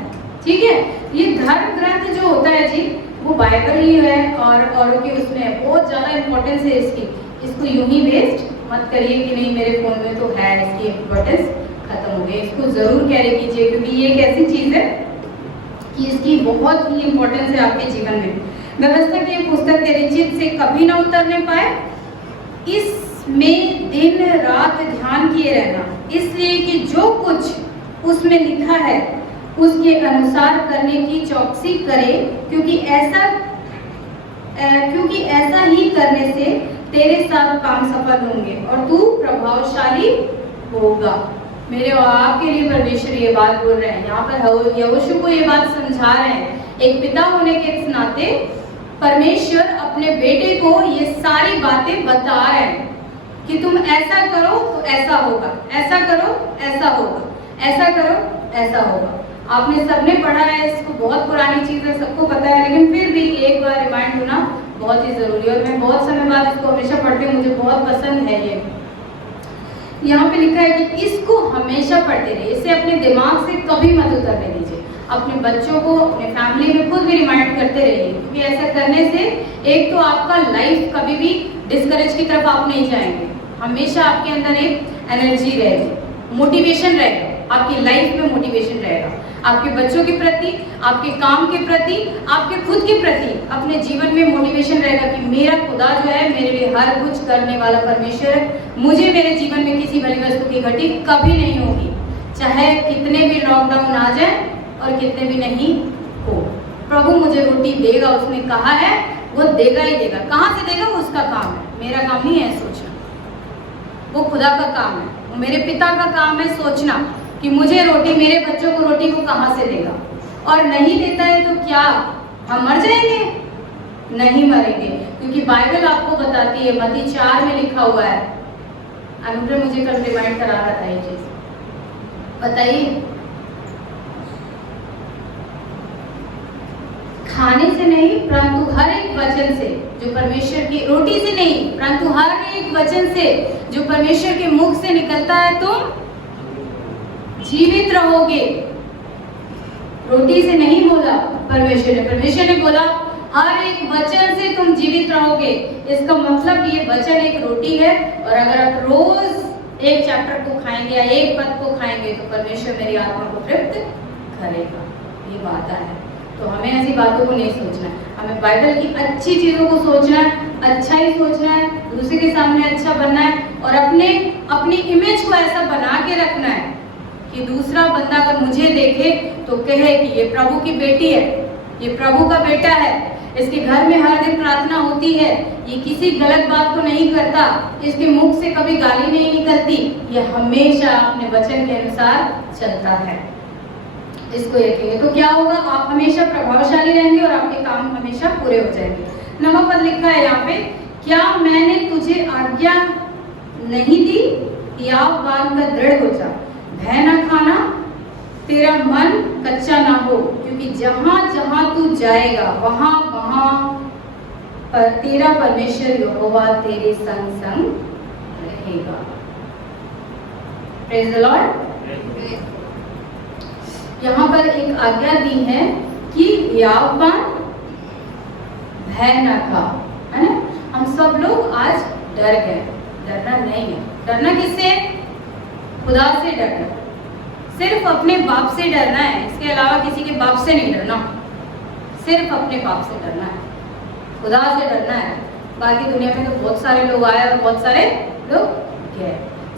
ठीक है, ये धर्म ग्रंथ जो होता है जी, वो बाइबल ही है। और औरों की उसमें बहुत ज़्यादा इम्पोर्टेंस है इसकी। इसको यूं ही वेस्ट मत करिए कि नहीं मेरे फ़ोन में तो है, इसकी इम्पोर्टेंस खत्म हो गई। इसको ज़रूर कैरी कीजिए, क्योंकि ये एक ऐसी चीज़ है कि इसकी बहुत ही इम्पोर्टेंस है आपके जीवन में। व्यवस्था की ये पुस्तक तेरे चित्त से कभी ना उतरने पाए, इसमें दिन रात ध्यान किए रहना, इसलिए कि जो कुछ उसमें लिखा है उसके अनुसार करने की चौकसी करे, क्योंकि ऐसा ही करने से तेरे साथ काम सफल होंगे और तू प्रभावशाली होगा। मेरे और आपके लिए परमेश्वर ये बात बोल रहे हैं। यहाँ पर यहोशू को ये बात समझा रहे हैं। एक पिता होने के नाते परमेश्वर अपने बेटे को ये सारी बातें बता रहे हैं कि तुम ऐसा करो तो ऐसा होगा, ऐसा करो ऐसा होगा, ऐसा करो ऐसा होगा। आपने सबने पढ़ा है, इसको बहुत पुरानी चीज़ है, सबको पता है, लेकिन फिर भी एक बार रिमाइंड होना बहुत ही ज़रूरी है। और मैं बहुत समय बाद इसको हमेशा पढ़ती हूँ, मुझे बहुत पसंद है ये। यहाँ पे लिखा है कि इसको हमेशा पढ़ते रहिए, इसे अपने दिमाग से कभी मत उतरने दीजिए। अपने बच्चों को, अपने फैमिली में खुद भी रिमाइंड करते रहिए, क्योंकि ऐसा करने से एक तो आपका लाइफ कभी भी डिस्करेज की तरफ आप नहीं जाएंगे, हमेशा आपके अंदर एक एनर्जी रहेगी, मोटिवेशन रहेगा, आपकी लाइफ में मोटिवेशन रहेगा, आपके बच्चों के प्रति, आपके काम के प्रति, आपके खुद के प्रति, अपने जीवन में मोटिवेशन रहेगा कि मेरा खुदा जो है मेरे लिए हर कुछ करने वाला परमेश्वर है। मुझे मेरे जीवन में किसी भली वस्तु की घटी कभी नहीं होगी, चाहे कितने भी लॉकडाउन आ जाए और कितने भी नहीं हो। प्रभु मुझे रोटी देगा, उसने कहा है, वो देगा ही देगा। कहाँ से देगा वो उसका काम है, मेरा काम नहीं है सोचना, वो खुदा का काम है, वो मेरे पिता का काम है सोचना कि मुझे रोटी, मेरे बच्चों को रोटी को कहाँ से देगा। और नहीं देता है तो क्या हम मर जाएंगे? नहीं मरेंगे, क्योंकि बाइबल आपको बताती है, मत्ती 4 में लिखा हुआ है। अनुग्रह मुझे कल रिमाइंड करा रहा था ये चीज, बताइए। खाने से नहीं परंतु हर एक वचन से जो परमेश्वर की, रोटी से नहीं परंतु हर एक वचन से जो परमेश्वर के मुख से निकलता है तुम जीवित रहोगे। रोटी से नहीं बोला परमेश्वर ने बोला हर एक वचन से तुम जीवित रहोगे। इसका मतलब ये वचन एक रोटी है, और अगर आप रोज एक चैप्टर को खाएंगे या एक पद को खाएंगे तो परमेश्वर मेरी आत्मा को तृप्त करेगा। ये वादा है। तो हमें ऐसी बातों को नहीं सोचना है, हमें बाइबल की अच्छी चीज़ों को सोचना है, अच्छा ही सोचना है, दूसरे के सामने अच्छा बनना है, और अपनी इमेज को ऐसा बना के रखना है कि दूसरा बंदा अगर मुझे देखे तो कहे कि ये प्रभु की बेटी है, ये प्रभु का बेटा है, इसके घर में हर दिन प्रार्थना होती है, ये किसी गलत बात को नहीं करता, इसके मुख से कभी गाली नहीं निकलती, ये हमेशा अपने वचन के अनुसार चलता है। इसको रखेंगे तो क्या होगा, आप हमेशा प्रभावशाली रहेंगे और आपके काम हमेशा पूरे हो जाएंगे। 9वां पद लिखा है यहाँ पे, क्या मैंने तुझे आज्ञा नहीं दी कि आप बांध कर दृढ़ हो जा, भय न खाना, तेरा मन कच्चा ना हो, क्योंकि जहां जहां तू जाएगा वहां वहां पर तेरा परमेश्वर यहोवा तेरे संग संग रहेगा। Praise the Lord. यहाँ पर एक आज्ञा दी है कि यावबान भय न खा, है ना। हम सब लोग आज डर गए, डरना नहीं है। डरना किससे? खुदा से डरना, सिर्फ अपने बाप से डरना है, इसके अलावा किसी के बाप से नहीं डरना, सिर्फ अपने बाप से डरना है, खुदा से डरना है। बाकी दुनिया में तो बहुत सारे लोग आए और बहुत सारे लोग गए,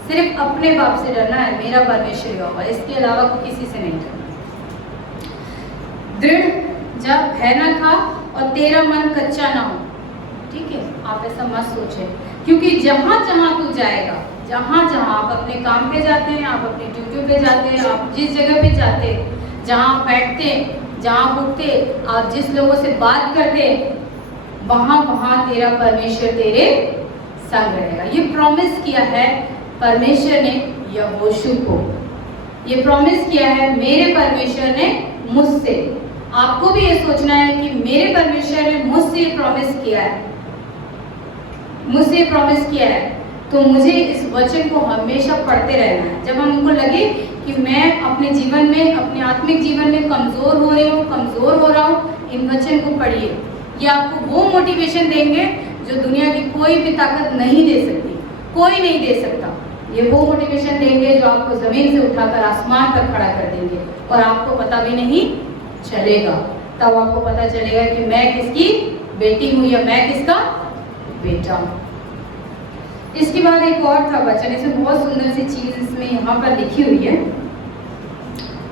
सिर्फ अपने बाप से डरना है, मेरा परमेश्वर यहोवा, इसके अलावा किसी से नहीं डरना। दृढ़ जब भय न खा और तेरा मन कच्चा ना हो, ठीक है। आप ऐसा मत सोचें, क्योंकि जहां जहां तू जाएगा, जहां जहां आप अपने काम पे जाते हैं, आप अपनी ड्यूटी पे जाते हैं, आप जिस जगह पे जाते हैं, जहां बैठते, जहां उठते, आप जिस लोगों से बात करते, वहां वहां तेरा परमेश्वर तेरे संग रहेगा। ये प्रॉमिस किया है परमेश्वर ने यहोशू को, ये प्रॉमिस किया है मेरे परमेश्वर ने मुझसे। आपको भी ये सोचना है कि मेरे परमेश्वर ने मुझसे प्रॉमिस किया है, मुझसे प्रॉमिस किया है, तो मुझे इस वचन को हमेशा पढ़ते रहना है। जब हमको लगे कि मैं अपने जीवन में, अपने आत्मिक जीवन में कमज़ोर हो रही हूँ, कमज़ोर हो रहा हूँ, इन वचन को पढ़िए। ये आपको वो मोटिवेशन देंगे जो दुनिया की कोई भी ताकत नहीं दे सकती, कोई नहीं दे सकता। ये वो मोटिवेशन देंगे जो आपको ज़मीन से उठाकर आसमान पर खड़ा कर देंगे, और आपको पता भी नहीं चलेगा। तब आपको पता चलेगा कि मैं किसकी बेटी हूँ या मैं किसका बेटा हूँ। इसके बाद एक और था वचन, इसमें बहुत सुंदर सी चीज इसमें यहाँ पर लिखी हुई है,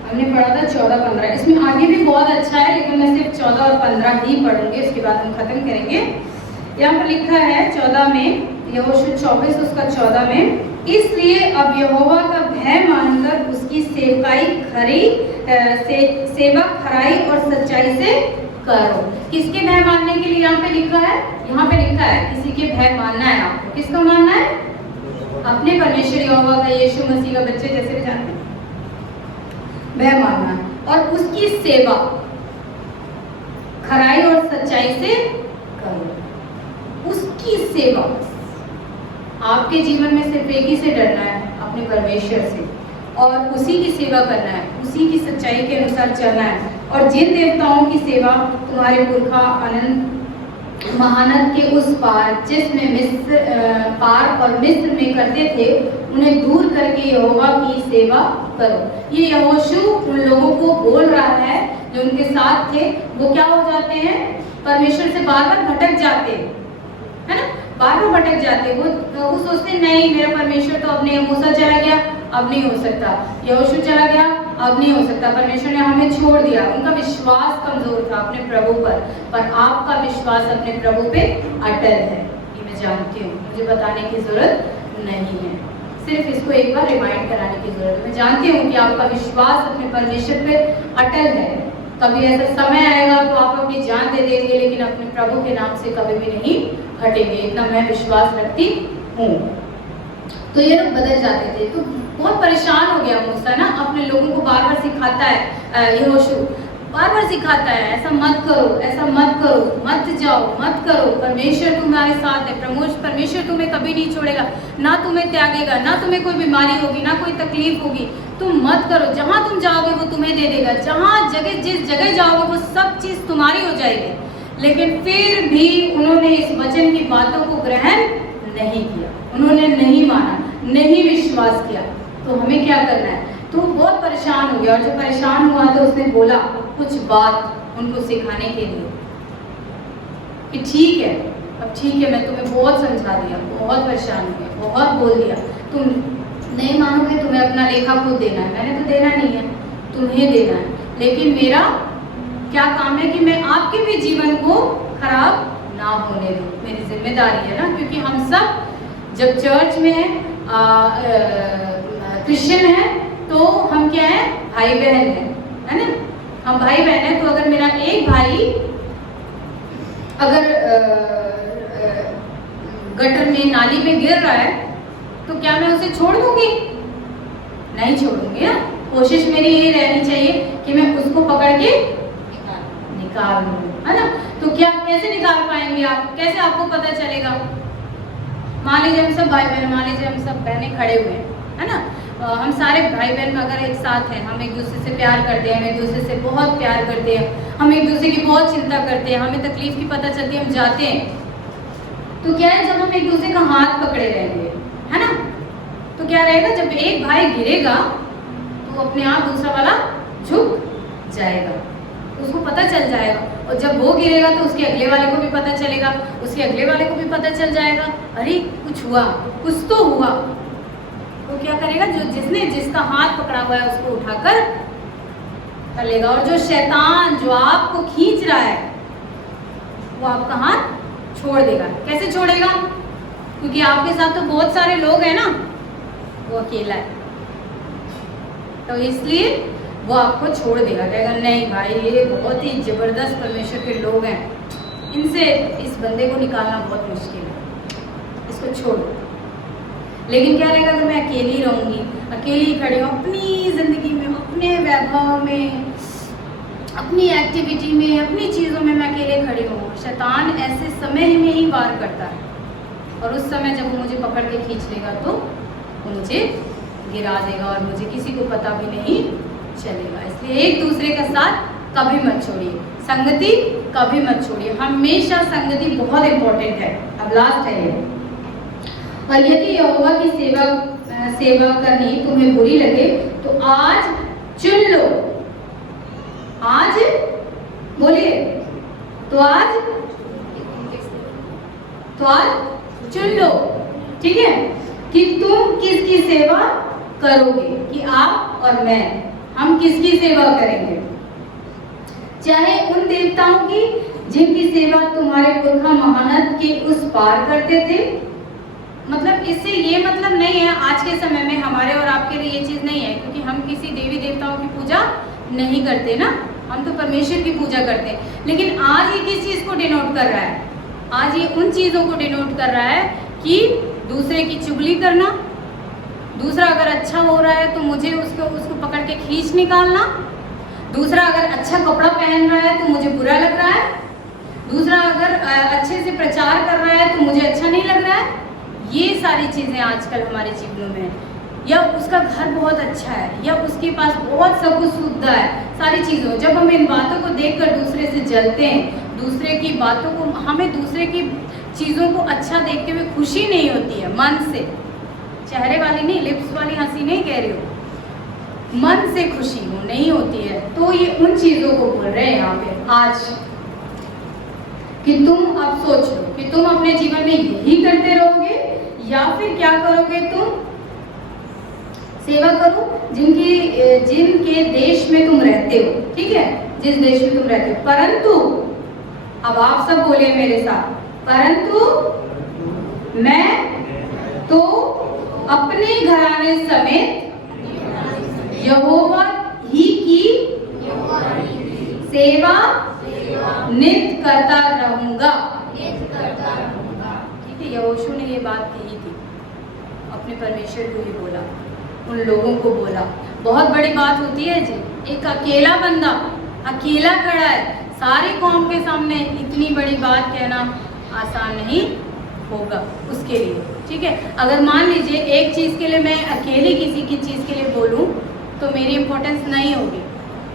हमने पढ़ा था 14-15। इसमें आगे भी बहुत अच्छा है, लेकिन मैं सिर्फ 14 और 15 ही पढ़ूंगी, उसके बाद हम खत्म करेंगे। यहाँ पर लिखा है 14 में, यहोशू 24 उसका 14 में, इसलिए अब यहोवा का भय भय मानकर उसकी सेवा खराई और सच्चाई से करो। किसके भय मानने के लिए यहाँ पे लिखा है? यहाँ पे लिखा है किसी के भय मानना है आपको। किसका मानना है? अपने परमेश्वर यहोवा का, यीशु मसीह का बच्चे जैसे भी जानते हैं, भय मानना है और उसकी सेवा खराई और सच्चाई से करो। उसकी सेवा, आपके जीवन में सिर्फ एक ही से डरना है, अपने परमेश्वर से, और उसी की सेवा करना है, उसी की सच्चाई के अनुसार चलना है। और जिन देवताओं की सेवा तुम्हारे पुरखा अनंत महानद के उस पार जिसमें मिस्र पार और मिस्र में करते थे, उन्हें दूर करके यहोवा की सेवा करो। ये यहोशू उन लोगों को बोल रहा है जो उनके साथ थे। वो क्या हो जाते हैं? परमेश्वर से बार बार भटक जाते हैं, है ना, बार बार भटक जाते। वो सोचते नहीं, मेरा परमेश्वर तो अब नहीं, मूसा चला गया अब नहीं हो सकता, यहोशू चला गया अब नहीं हो सकता, परमेश्वर ने हमें छोड़ दिया। उनका विश्वास कमजोर था अपने प्रभु पर आपका विश्वास अपने प्रभु पे अटल है, ये मैं जानती हूँ, मुझे बताने की जरूरत नहीं है, सिर्फ इसको एक बार रिमाइंड कराने की जरूरत है। मैं जानती हूँ कि आपका विश्वास अपने परमेश्वर पे अटल है। कभी ऐसा समय आएगा तो आप अपनी जान दे देंगे, लेकिन अपने प्रभु के नाम से कभी भी नहीं हटेंगे, इतना मैं विश्वास रखती हूँ। तो ये लोग बदल जाते थे, तो बहुत परेशान हो गया मूसा ना, अपने लोगों को बार बार सिखाता है, यहोशू बार बार सिखाता है, ऐसा मत करो, ऐसा मत करो, मत जाओ, मत करो, परमेश्वर तुम्हारे साथ है, परमेश्वर तुम्हें कभी नहीं छोड़ेगा, ना तुम्हें त्यागेगा, ना तुम्हें कोई बीमारी होगी, ना कोई तकलीफ होगी, तुम मत करो, जहाँ तुम जाओगे वो तुम्हें दे देगा, जिस जगह जाओगे वो सब चीज़ तुम्हारी हो जाएगी। लेकिन फिर भी उन्होंने इस वचन की बातों को ग्रहण नहीं किया, उन्होंने नहीं माना, नहीं विश्वास किया। तो हमें क्या करना है? तो बहुत परेशान हो गया, और जो परेशान हुआ तो उसने बोला कुछ बात उनको सिखाने के लिए कि ठीक है, अब ठीक है, मैं तुम्हें बहुत समझा दिया, बहुत परेशान हो गया, बहुत बोल दिया, तुम नहीं मानोगे, तुम्हें अपना लेखा खुद देना है, मैंने तो देना नहीं है, तुम्हें देना है। लेकिन मेरा क्या काम है कि मैं आपके भी जीवन को खराब ना होने दूँ, मेरी जिम्मेदारी है ना, क्योंकि हम सब जब चर्च में क्रिश्चियन है तो हम क्या है? भाई बहन है ना, हम भाई बहन है। तो अगर मेरा एक भाई अगर गटर में, नाली में गिर रहा है तो क्या मैं उसे छोड़ दूंगी? नहीं छोड़ूंगी ना। कोशिश मेरी यही रहनी चाहिए कि मैं उसको पकड़ के निकाल लूं, है ना। तो क्या कैसे निकाल पाएंगे आप? कैसे आपको पता चलेगा? मान लीजिए हम सब भाई बहन, मान लीजिए हम सब बहनें खड़े हुए हैं, है ना, हम सारे भाई बहन अगर एक साथ हैं, हम एक दूसरे से प्यार करते हैं, हम एक दूसरे से बहुत प्यार करते हैं, हम एक दूसरे की बहुत चिंता करते हैं, हमें तकलीफ की पता चलती है, हम जाते हैं, तो क्या है, जब हम एक दूसरे का हाथ पकड़े रहेंगे, है ना, तो क्या रहेगा, जब एक भाई गिरेगा तो अपने आप दूसरा वाला झुक जाएगा, तो उसको पता चल जाएगा, और जब वो गिरेगा तो उसके अगले वाले को भी पता चलेगा, उसके अगले वाले को भी पता चल जाएगा, अरे कुछ हुआ, कुछ तो हुआ। तो क्या करेगा, जिसका हाथ पकड़ा हुआ है उसको उठाकर कर लेगा, और जो शैतान जो आपको खींच रहा है वो आपका हाथ छोड़ देगा। कैसे छोड़ेगा? क्योंकि आपके साथ तो बहुत सारे लोग हैं ना, वो अकेला है, तो इसलिए वो आपको छोड़ देगा, कहेगा नहीं भाई, ये बहुत ही जबरदस्त परमेश्वर के लोग हैं, इनसे इस बंदे को निकालना बहुत मुश्किल है, इसको छोड़ो। लेकिन क्या रहेगा, अगर मैं अकेली रहूँगी, अकेली खड़ी हूँ अपनी ज़िंदगी में, अपने वैभव में, अपनी एक्टिविटी में, अपनी चीज़ों में मैं अकेले खड़ी हूँ, शैतान ऐसे समय में ही वार करता है, और उस समय जब वो मुझे पकड़ के खींच लेगा तो वो मुझे गिरा देगा, और मुझे किसी को पता भी नहीं चलेगा। इसलिए एक दूसरे का साथ कभी मत छोड़िए, संगति कभी मत छोड़िए, हमेशा संगति बहुत इंपॉर्टेंट है। अब लास्ट है ये, और यदि यहोवा की सेवा करनी तुम्हें बुरी लगे तो आज चुन लो, आज बोलिए, तो आज चुन लो, ठीक है, कि तुम किसकी सेवा करोगे, कि आप और मैं, हम किसकी सेवा करेंगे, चाहे उन देवताओं की जिनकी सेवा तुम्हारे पुरखा महानद के उस पार करते थे, मतलब इससे ये मतलब नहीं है आज के समय में हमारे और आपके लिए ये चीज़ नहीं है, क्योंकि हम किसी देवी देवताओं की पूजा नहीं करते ना, हम तो परमेश्वर की पूजा करते हैं। लेकिन आज ये किस चीज़ को डिनोट कर रहा है? आज ये उन चीज़ों को डिनोट कर रहा है कि दूसरे की चुगली करना, दूसरा अगर अच्छा हो रहा है तो मुझे उसको पकड़ के खींच निकालना, दूसरा अगर अच्छा कपड़ा पहन रहा है तो मुझे बुरा लग रहा है, दूसरा अगर अच्छे से प्रचार कर रहा है तो मुझे अच्छा नहीं लग रहा है। ये सारी चीज़ें आजकल हमारे जीवनों में है। या उसका घर बहुत अच्छा है, या उसके पास बहुत सब कुछ सुविधा है, सारी चीज़ों, जब हम इन बातों को देखकर दूसरे से जलते हैं, दूसरे की बातों को, हमें दूसरे की चीज़ों को अच्छा देखते हुए खुशी नहीं होती है मन से, चेहरे वाली नहीं, लिप्स वाली हंसी नहीं कह रही हो, मन से खुशी हो नहीं होती है। तो ये उन चीज़ों को बोल रहे हैं यहाँ पे आज कि तुम अब सोच लो कि तुम अपने जीवन में यही करते रहोगे या फिर क्या करोगे? तुम सेवा करो जिनके देश में तुम रहते हो, ठीक है, जिस देश में तुम रहते हो। परंतु, अब आप सब बोले मेरे साथ, परंतु मैं तो अपने घराने समेत यहोवा ही की सेवा नित्य करता रहूंगा। ठीक है, यहोशू ने ये बात कही थी, अपने परमेश्वर को ही बोला, उन लोगों को बोला। बहुत बड़ी बात होती है जी, एक अकेला बंदा अकेला खड़ा है सारे कौम के सामने, इतनी बड़ी बात कहना आसान नहीं होगा उसके लिए, ठीक है। अगर मान लीजिए एक चीज़ के लिए मैं अकेले किसी की चीज़ के लिए बोलूं तो मेरी इम्पोर्टेंस नहीं होगी,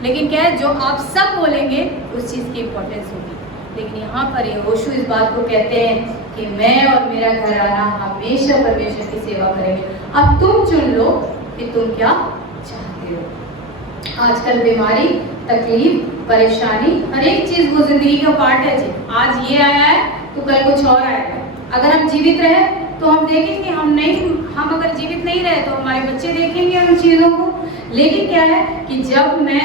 लेकिन क्या है, जो आप सब बोलेंगे उस चीज़ की इम्पोर्टेंस होगी। लेकिन यहाँ पर यहोशू इस बात को कहते हैं कि मैं और मेरा घराना हमेशा परमेश्वर की सेवा करेंगे। अब तुम चुन लो कि तुम क्या चाहते हो। आजकल बीमारी, तकलीफ, परेशानी, हर एक चीज़ वो जिंदगी का पार्ट है जी। आज ये आया है तो कल कुछ और आएगा। अगर हम जीवित रहे तो हम देखेंगे, हम अगर जीवित नहीं रहे तो हमारे बच्चे देखेंगे उन चीज़ों को। लेकिन क्या है कि जब मैं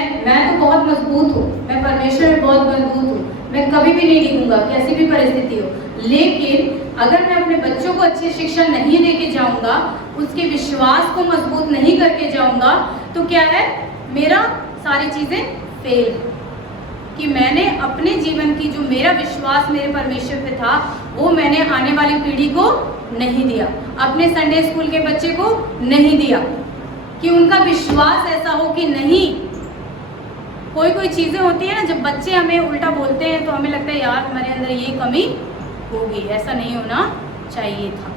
तो बहुत मजबूत हूँ, मैं परमेश्वर में बहुत मजबूत हूँ, मैं कभी भी नहीं डिगूंगा कैसी भी परिस्थिति हो। लेकिन अगर मैं अपने बच्चों को अच्छी शिक्षा नहीं दे के जाऊँगा, उसके विश्वास को मजबूत नहीं करके जाऊँगा, तो क्या है, मेरा सारी चीज़ें फेल है। कि मैंने अपने जीवन की जो मेरा विश्वास मेरे परमेश्वर पे था वो मैंने आने वाली पीढ़ी को नहीं दिया, अपने संडे स्कूल के बच्चे को नहीं दिया, कि उनका विश्वास ऐसा हो कि नहीं। कोई चीज़ें होती है ना, जब बच्चे हमें उल्टा बोलते हैं तो हमें लगता है यार हमारे अंदर ये कमी होगी, ऐसा नहीं होना चाहिए था।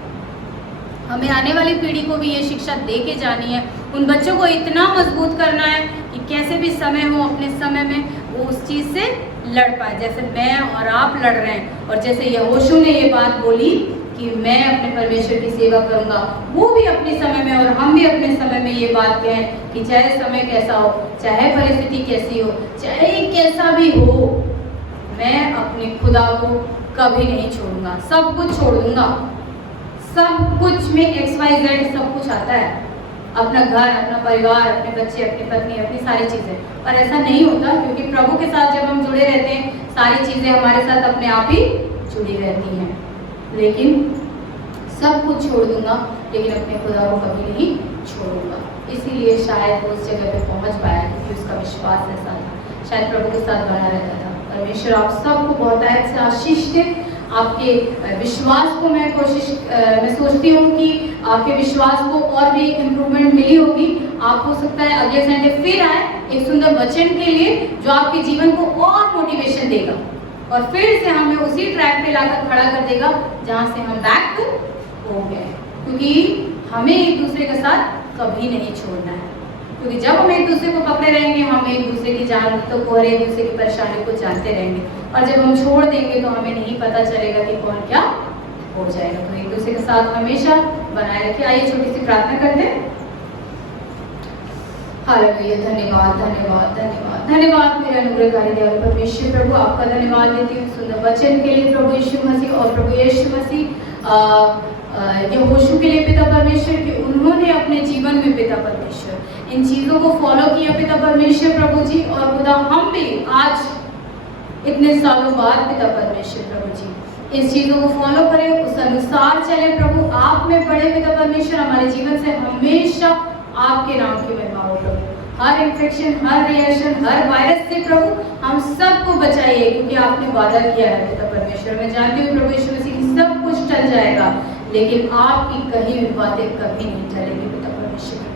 हमें आने वाली पीढ़ी को भी ये शिक्षा दे के जानी है, उन बच्चों को इतना मजबूत करना है कि कैसे भी समय हो अपने समय में वो उस चीज़ से लड़ पाए, जैसे मैं और आप लड़ रहे हैं। और जैसे यहोशू ने ये बात बोली कि मैं अपने परमेश्वर की सेवा करूंगा, वो भी अपने समय में और हम भी अपने समय में ये बात कहें कि चाहे समय कैसा हो, चाहे परिस्थिति कैसी हो, चाहे कैसा भी हो, मैं अपने खुदा को कभी नहीं छोड़ूंगा, सब कुछ छोड़ दूंगा। सब कुछ में XYZ सब कुछ आता है, अपना घर, अपना परिवार, अपने बच्चे, अपनी पत्नी, अपनी सारी चीज़ें। पर ऐसा नहीं होता, क्योंकि प्रभु के साथ जब हम जुड़े रहते हैं सारी चीज़ें हमारे साथ अपने आप ही जुड़ी रहती हैं। लेकिन सब कुछ छोड़ दूंगा, लेकिन अपने खुदा को कभी नहीं छोड़ूंगा। इसीलिए शायद वो उस जगह पे पहुंच पाया, क्योंकि उसका विश्वास ऐसा था, शायद प्रभु के साथ बना रहता था। परमेश्वर आप सबको बहुत से आशीष दे। आपके विश्वास को मैं सोचती हूँ कि आपके विश्वास को और भी इम्प्रूवमेंट मिली होगी। आप हो सकता है अगले संडे फिर आए एक सुंदर वचन के लिए जो आपके जीवन को और मोटिवेशन देगा और फिर से हमें उसी ट्रैक पे लाकर खड़ा कर देगा जहाँ से हम बैक टू हो गए। क्योंकि हमें एक दूसरे के साथ कभी नहीं छोड़ना है, क्योंकि जब हम एक दूसरे को पकड़े रहेंगे हम एक दूसरे की ज़रूरतों को और एक दूसरे की परेशानी को जानते रहेंगे, और जब हम छोड़ देंगे तो हमें नहीं पता चलेगा कि कौन क्या हो जाएगा। तो एक दूसरे के साथ हमेशा बनाए रखिए। आइए छोटी सी प्रार्थना करते हैं। हालेलुया, धन्यवाद धन्यवाद धन्यवाद धन्यवाद मेरे अनुग्रहकारी दयालु परमेश्वर प्रभु, आपका धन्यवाद देती हूँ सुंदर वचन के लिए प्रभु यीशु मसीह। और प्रभु यीशु मसीह यहोशू के लिए पिता परमेश्वर कि उन्होंने अपने जीवन में पिता परमेश्वर इन चीज़ों को फॉलो किया पिता परमेश्वर प्रभु जी। और खुदा हम भी आज इतने सालों बाद पिता परमेश्वर प्रभु जी इस चीज़ों को फॉलो करें, उस अनुसार चले। प्रभु आप में बड़े पिता परमेश्वर, हमारे जीवन से हमेशा आपके नाम की महिमा हो प्रभु। हर इन्फेक्शन, हर रिएक्शन, हर वायरस से प्रभु हम सबको बचाइए, क्योंकि आपने वादा किया है पिता परमेश्वर। मैं जानती हूँ प्रभु यीशु मसीह की सब कुछ टल जाएगा, लेकिन आपकी कही हुई बातें कभी नहीं टलेंगी पिता परमेश्वर।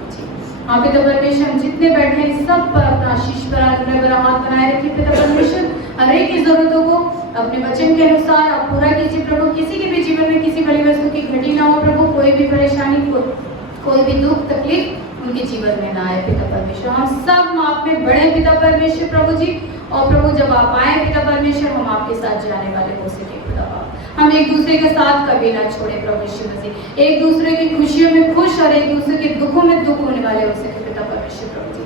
हाँ पिता परमेश्वर, हम जितने बैठे हैं सब पर अपना आशीष पर हाथ बनाए रखिए पिता परमेश्वर। हर एक की जरूरतों को अपने वचन के अनुसार आप पूरा कीजिए प्रभु। किसी के भी जीवन में किसी बड़ी वस्तु की घटी ना हो प्रभु, कोई भी परेशानी, कोई भी दुख तकलीफ उनके जीवन में ना आए पिता परमेश्वर। हम सब आप में बड़े पिता परमेश्वर प्रभु जी। और प्रभु जब आप आए पिता परमेश्वर, हम आपके साथ जाने वाले हो सके पिता बाप। हम एक दूसरे के साथ कभी ना छोड़े प्रभु यीशु मसीह। एक दूसरे की खुशियों में खुश और एक दूसरे के दुखों में दुख होने वाले हो सके पिता परमेश्वर प्रभु जी।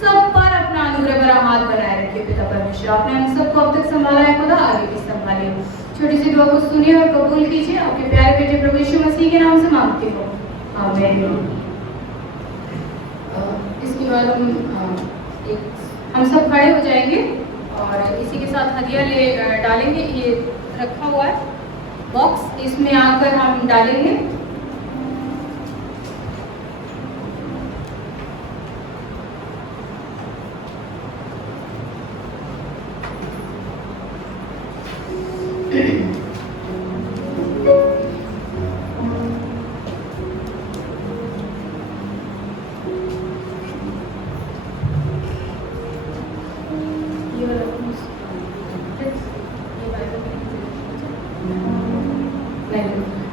सब पर अपना अनुग्रह भरा हाथ बनाए रखिए पिता परमेश्वर। आपने हम सबको अब तक संभाला है खुदा, आगे भी संभालिए। छोटी सी दुआ को सुनिए और कबूल कीजिए। आपके प्यारे बेटे प्रभु यीशु मसीह के नाम से मांगती हूँ, आमीन। इसके बाद हम सब खड़े हो जाएंगे और इसी के साथ हदिया ले डालेंगे। ये रखा हुआ है बॉक्स, इसमें आकर हम डालेंगे।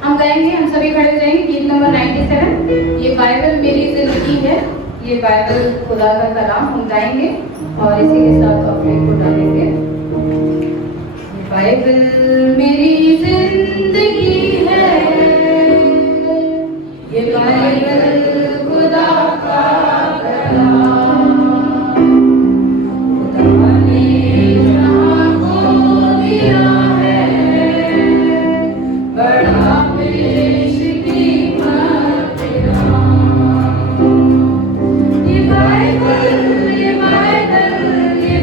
हम गाएंगे, हम सभी खड़े हो जाएंगे। गीत नंबर 97, ये बाइबल मेरी जिंदगी है। ये बाइबल खुदा का कलाम हम गाएंगे और इसी के साथ अपने को डालेंगे। बाइबल मेरी जिंदगी है, ये बाइबल खुदा का कलाम, खुदा ने जहां को दिया है बड़ा पेश कीमत दाम। ये बाइबल, ये बाइबल, ये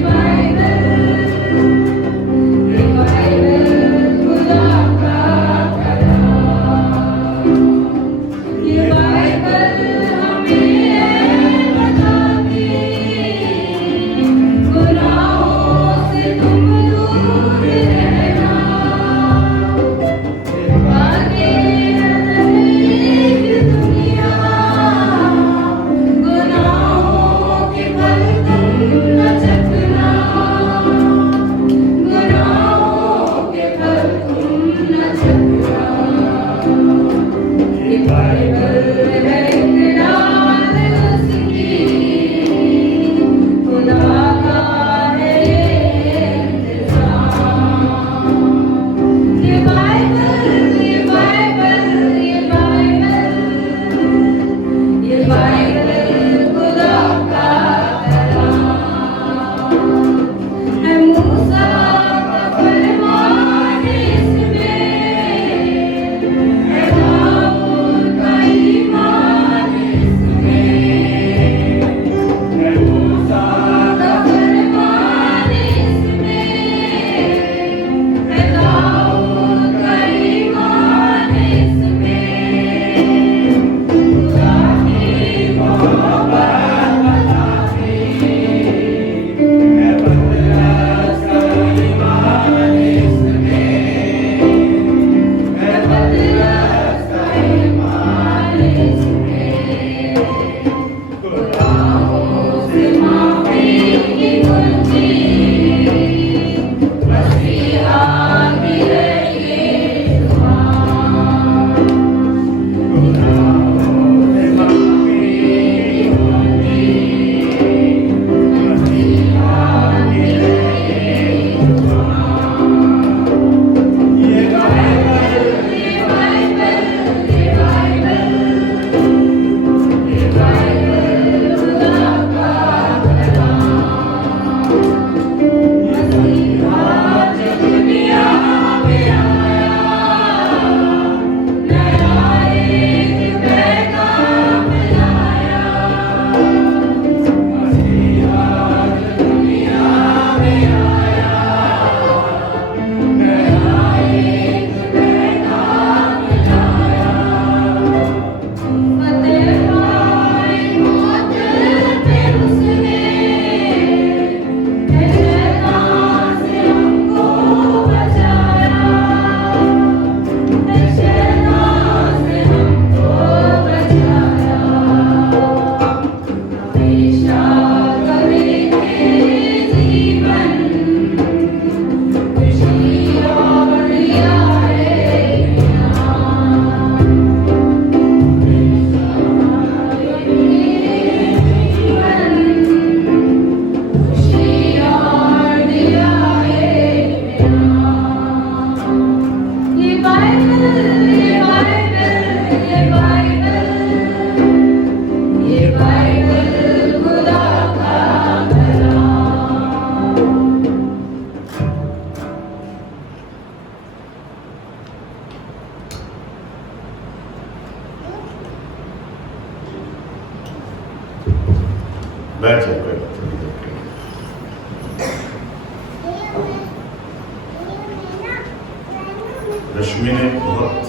रश्मि ने बहुत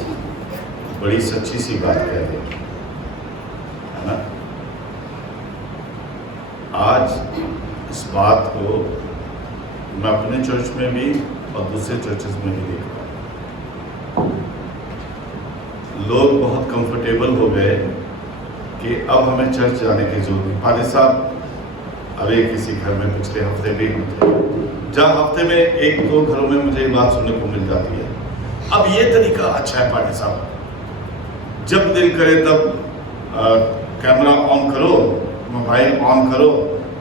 बड़ी सच्ची सी बात कह दी है ना। आज इस बात को मैं अपने चर्च में भी और दूसरे चर्चेस में भी देख रहा हूँ। लोग बहुत कंफर्टेबल हो गए कि अब हमें चर्च जाने की जरूरत नहीं। पादरी साहब अभी किसी घर में पिछले हफ्ते भी थे, जहाँ हफ्ते में 1-2 घरों में मुझे ये बात सुनने को मिल जाती है, अब ये तरीका अच्छा है पादरी साहब, जब दिल करे तब कैमरा ऑन करो, मोबाइल ऑन करो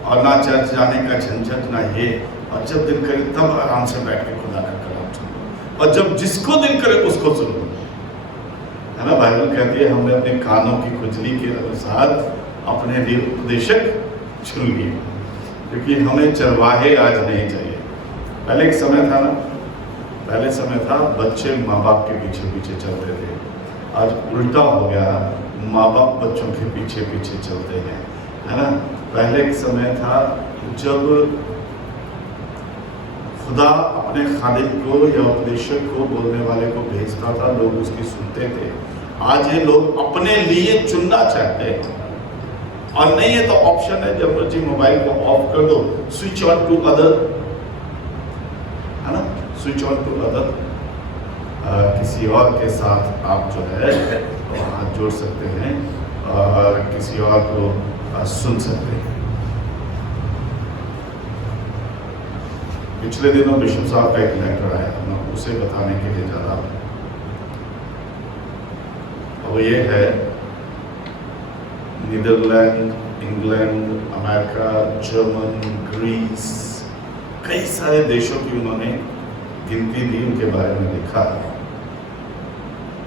और ना चर्च जाने का झंझट ना ये, और जब दिल करे तब आराम से बैठ के खुदा का कलाम सुनो, और जब जिसको दिल करे उसको सुनो, है ना। बाइबल कहती है हमने अपने कानों की खुजली के अनुसार अपने लिए उपदेशक चुन लिए, क्योंकि हमें चरवाहे आज नहीं चाहिए। पहले एक समय था ना, पहले समय था बच्चे माँ बाप के पीछे पीछे चलते थे, आज उल्टा हो गया, माँ बाप बच्चों के पीछे पीछे चलते हैं, है ना। पहले एक समय था जब खुदा अपने खालिद को या उपदेशक को, बोलने वाले को भेजता था, लोग उसकी सुनते थे। आज ये लोग अपने लिए चुनना चाहते हैं, और नहीं है तो ऑप्शन है, जब मर्जी मोबाइल को ऑफ कर दो, स्विच ऑन टू अदर, है ना, स्विच ऑन टू अदर, किसी और के साथ आप जो है हाथ जोड़ सकते हैं और किसी और को सुन सकते हैं। पिछले दिनों बिशप साहब का एक लेटर आया, मैं उसे बताने के लिए जा रहा हूँ। वो ये है, Netherlands, England, America, German, Greece, कई सारे देशों की उन्होंने गिनती दी, उनके बारे में लिखा है।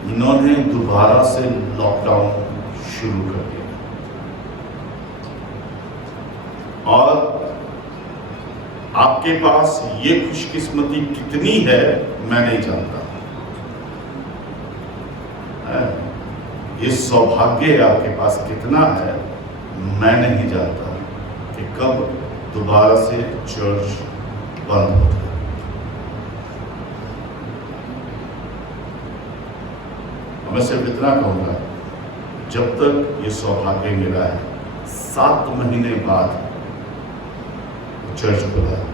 इन्होंने दोबारा से लॉकडाउन शुरू कर दिया, और आपके पास ये खुशकिस्मती कितनी है मैं नहीं जानता, ये सौभाग्य आपके पास कितना है मैं नहीं जानता कि कब दोबारा से चर्च बंद हो जाए। मैं सिर्फ इतना कहूँगा, जब तक ये सौभाग्य मिला है, 7 महीने बाद चर्च खुला है,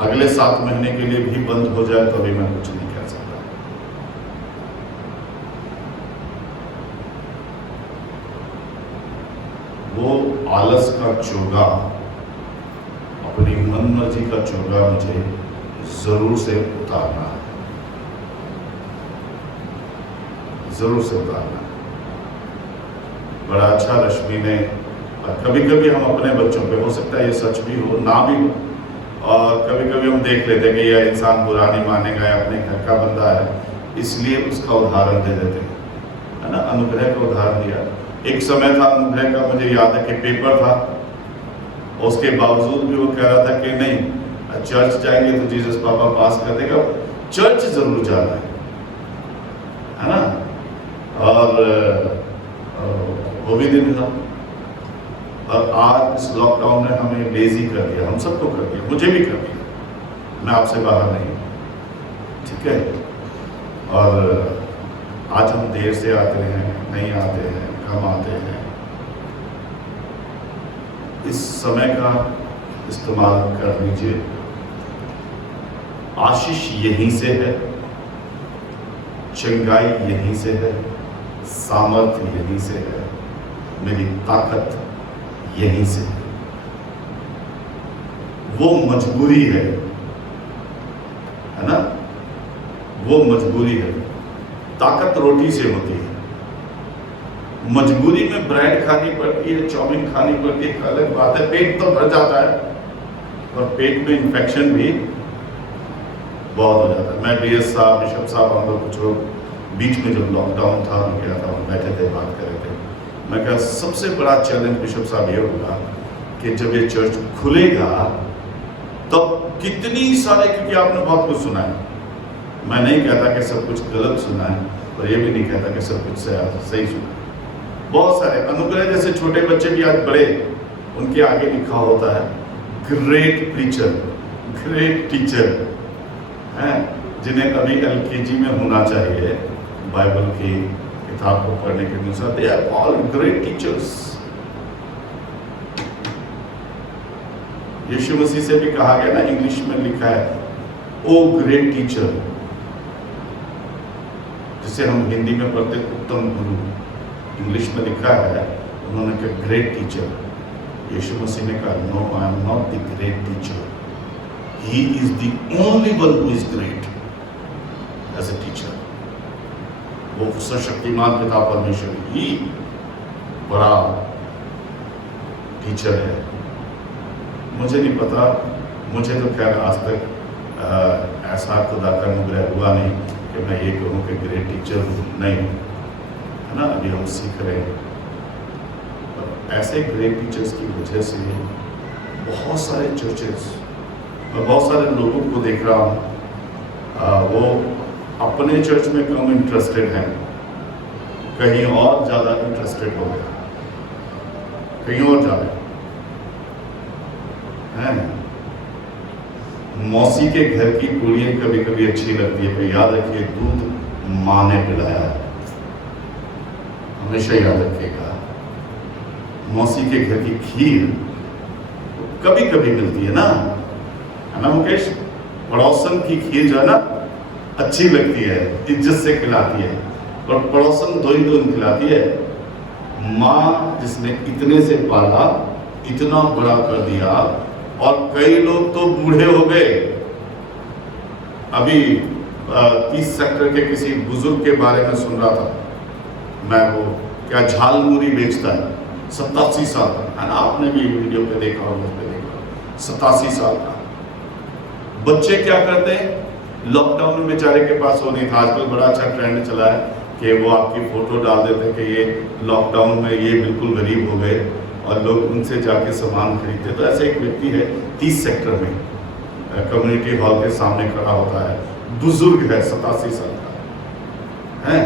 अगले 7 महीने के लिए भी बंद हो जाए तो अभी मैं कुछ नहीं कह सकता। वो आलस का चोगा, अपनी मन मर्जी का चोगा मुझे जरूर से उतारना है, जरूर से उतारना है। बड़ा अच्छा रश्मि ने, और कभी कभी हम अपने बच्चों पे, हो सकता है ये सच भी हो ना भी हो, और कभी कभी हम देख लेते कि यह इंसान बुरा नहीं मानेगा, या अपने घर का बंदा है, इसलिए उसका उदाहरण दे देते हैं, है ना। अनुग्रह का उदाहरण दिया। एक समय था अनुग्रह का, मुझे याद है कि पेपर था, उसके बावजूद भी वो कह रहा था कि नहीं, चर्च जाएंगे तो जीसस पापा पास कर देगा, चर्च जरूर जाना है ना। और वो भी दिन था, और आज इस लॉकडाउन ने हमें लेजी कर दिया, हम सबको कर दिया, मुझे भी कर दिया, मैं आपसे बाहर नहीं, ठीक है। और आज हम देर से आते हैं, नहीं आते हैं, कम आते हैं। इस समय का इस्तेमाल कर लीजिए, आशीष यहीं से है, चंगाई यहीं से है, सामर्थ्य यहीं से है, मेरी ताकत यहीं से है। वो मजबूरी है ना, वो मजबूरी है। ताकत रोटी से होती है, मजबूरी में ब्रेड खानी पड़ती है, चाउमीन खानी पड़ती है, अलग बात है। पेट तो भर जाता है, और पेट में इन्फेक्शन भी बहुत हो जाता है। मैं डीएस साहब, बिशप साहब, हम लोग कुछ लोग बीच में जब लॉकडाउन था मैं गया था, बैठे थे, बात कर रहे थे। मैं कहा सबसे बड़ा चैलेंज बिशप साहब ये होगा कि जब ये चर्च खुलेगा तब कितनी सारे, क्योंकि आपने बहुत कुछ सुना है, मैं नहीं कहता कि सब कुछ गलत सुना है, और ये भी नहीं कहता कि सब कुछ सही सुना है। बहुत सारे अनुग्रह जैसे छोटे बच्चे भी आज बड़े, उनके आगे लिखा होता है ग्रेट प्रीचर, ग्रेट टीचर, हैं, जिन्हें अभी LKG में होना चाहिए बाइबल की किताब को पढ़ने के अनुसार, they are all great teachers. यीशु मसीह से भी कहा गया ना, इंग्लिश में लिखा है ओ ग्रेट टीचर, जिसे हम हिंदी में पढ़ते उत्तम गुरु, इंग्लिश में लिखा है उन्होंने कहा ग्रेट टीचर। यीशु मसीह ने कहा no, I am not the great teacher, he is the only one who is great as a teacher. वो सशक्तिमान पिता परमेश्वर ही बड़ा टीचर है। मुझे नहीं पता, मुझे तो खैर आज तक ऐसा खुदा का अनुग्रह हुआ नहीं कि मैं ये कहूँ कि ग्रेट टीचर हूँ, नहीं, है ना, अभी हम सीख रहे हैं। पर ऐसे ग्रेट टीचर्स की वजह से बहुत सारे चर्चेस, मैं बहुत सारे लोगों को देख रहा हूँ, वो अपने चर्च में कम इंटरेस्टेड हैं, कहीं और ज़्यादा इंटरेस्टेड हो गए, कहीं और ज़्यादा है। मौसी के घर की पूड़ियाँ कभी कभी अच्छी लगती है, पर याद रखिए दूध माँ ने पिलाया है, हमेशा याद रखिएगा। मौसी के घर की खीर कभी कभी मिलती है ना मुकेश, पड़ोसन की खीर जो है ना अच्छी लगती है, इज्जत से खिलाती है, और पड़ोसन दो ही दो खिलाती है। माँ जिसने इतने से पाला, इतना बड़ा कर दिया, और कई लोग तो बूढ़े हो गए। अभी 30 सेक्टर के किसी बुजुर्ग के बारे में सुन रहा था मैं, वो क्या झालमुरी बेचता है, 87 साल का है ना, आपने भी वीडियो पे देखा और उस पे देखा, 87 साल का। बच्चे क्या करते हैं, लॉकडाउन में बेचारे के पास वो नहीं था, आजकल बड़ा अच्छा ट्रेंड चला है कि वो आपकी फोटो डाल देते हैं कि ये लॉकडाउन में ये बिल्कुल गरीब हो गए, और लोग उनसे जाके सामान खरीदते। तो ऐसे एक व्यक्ति है 30 सेक्टर में, कम्युनिटी हॉल के सामने खड़ा होता है, बुजुर्ग है, 87 साल का है,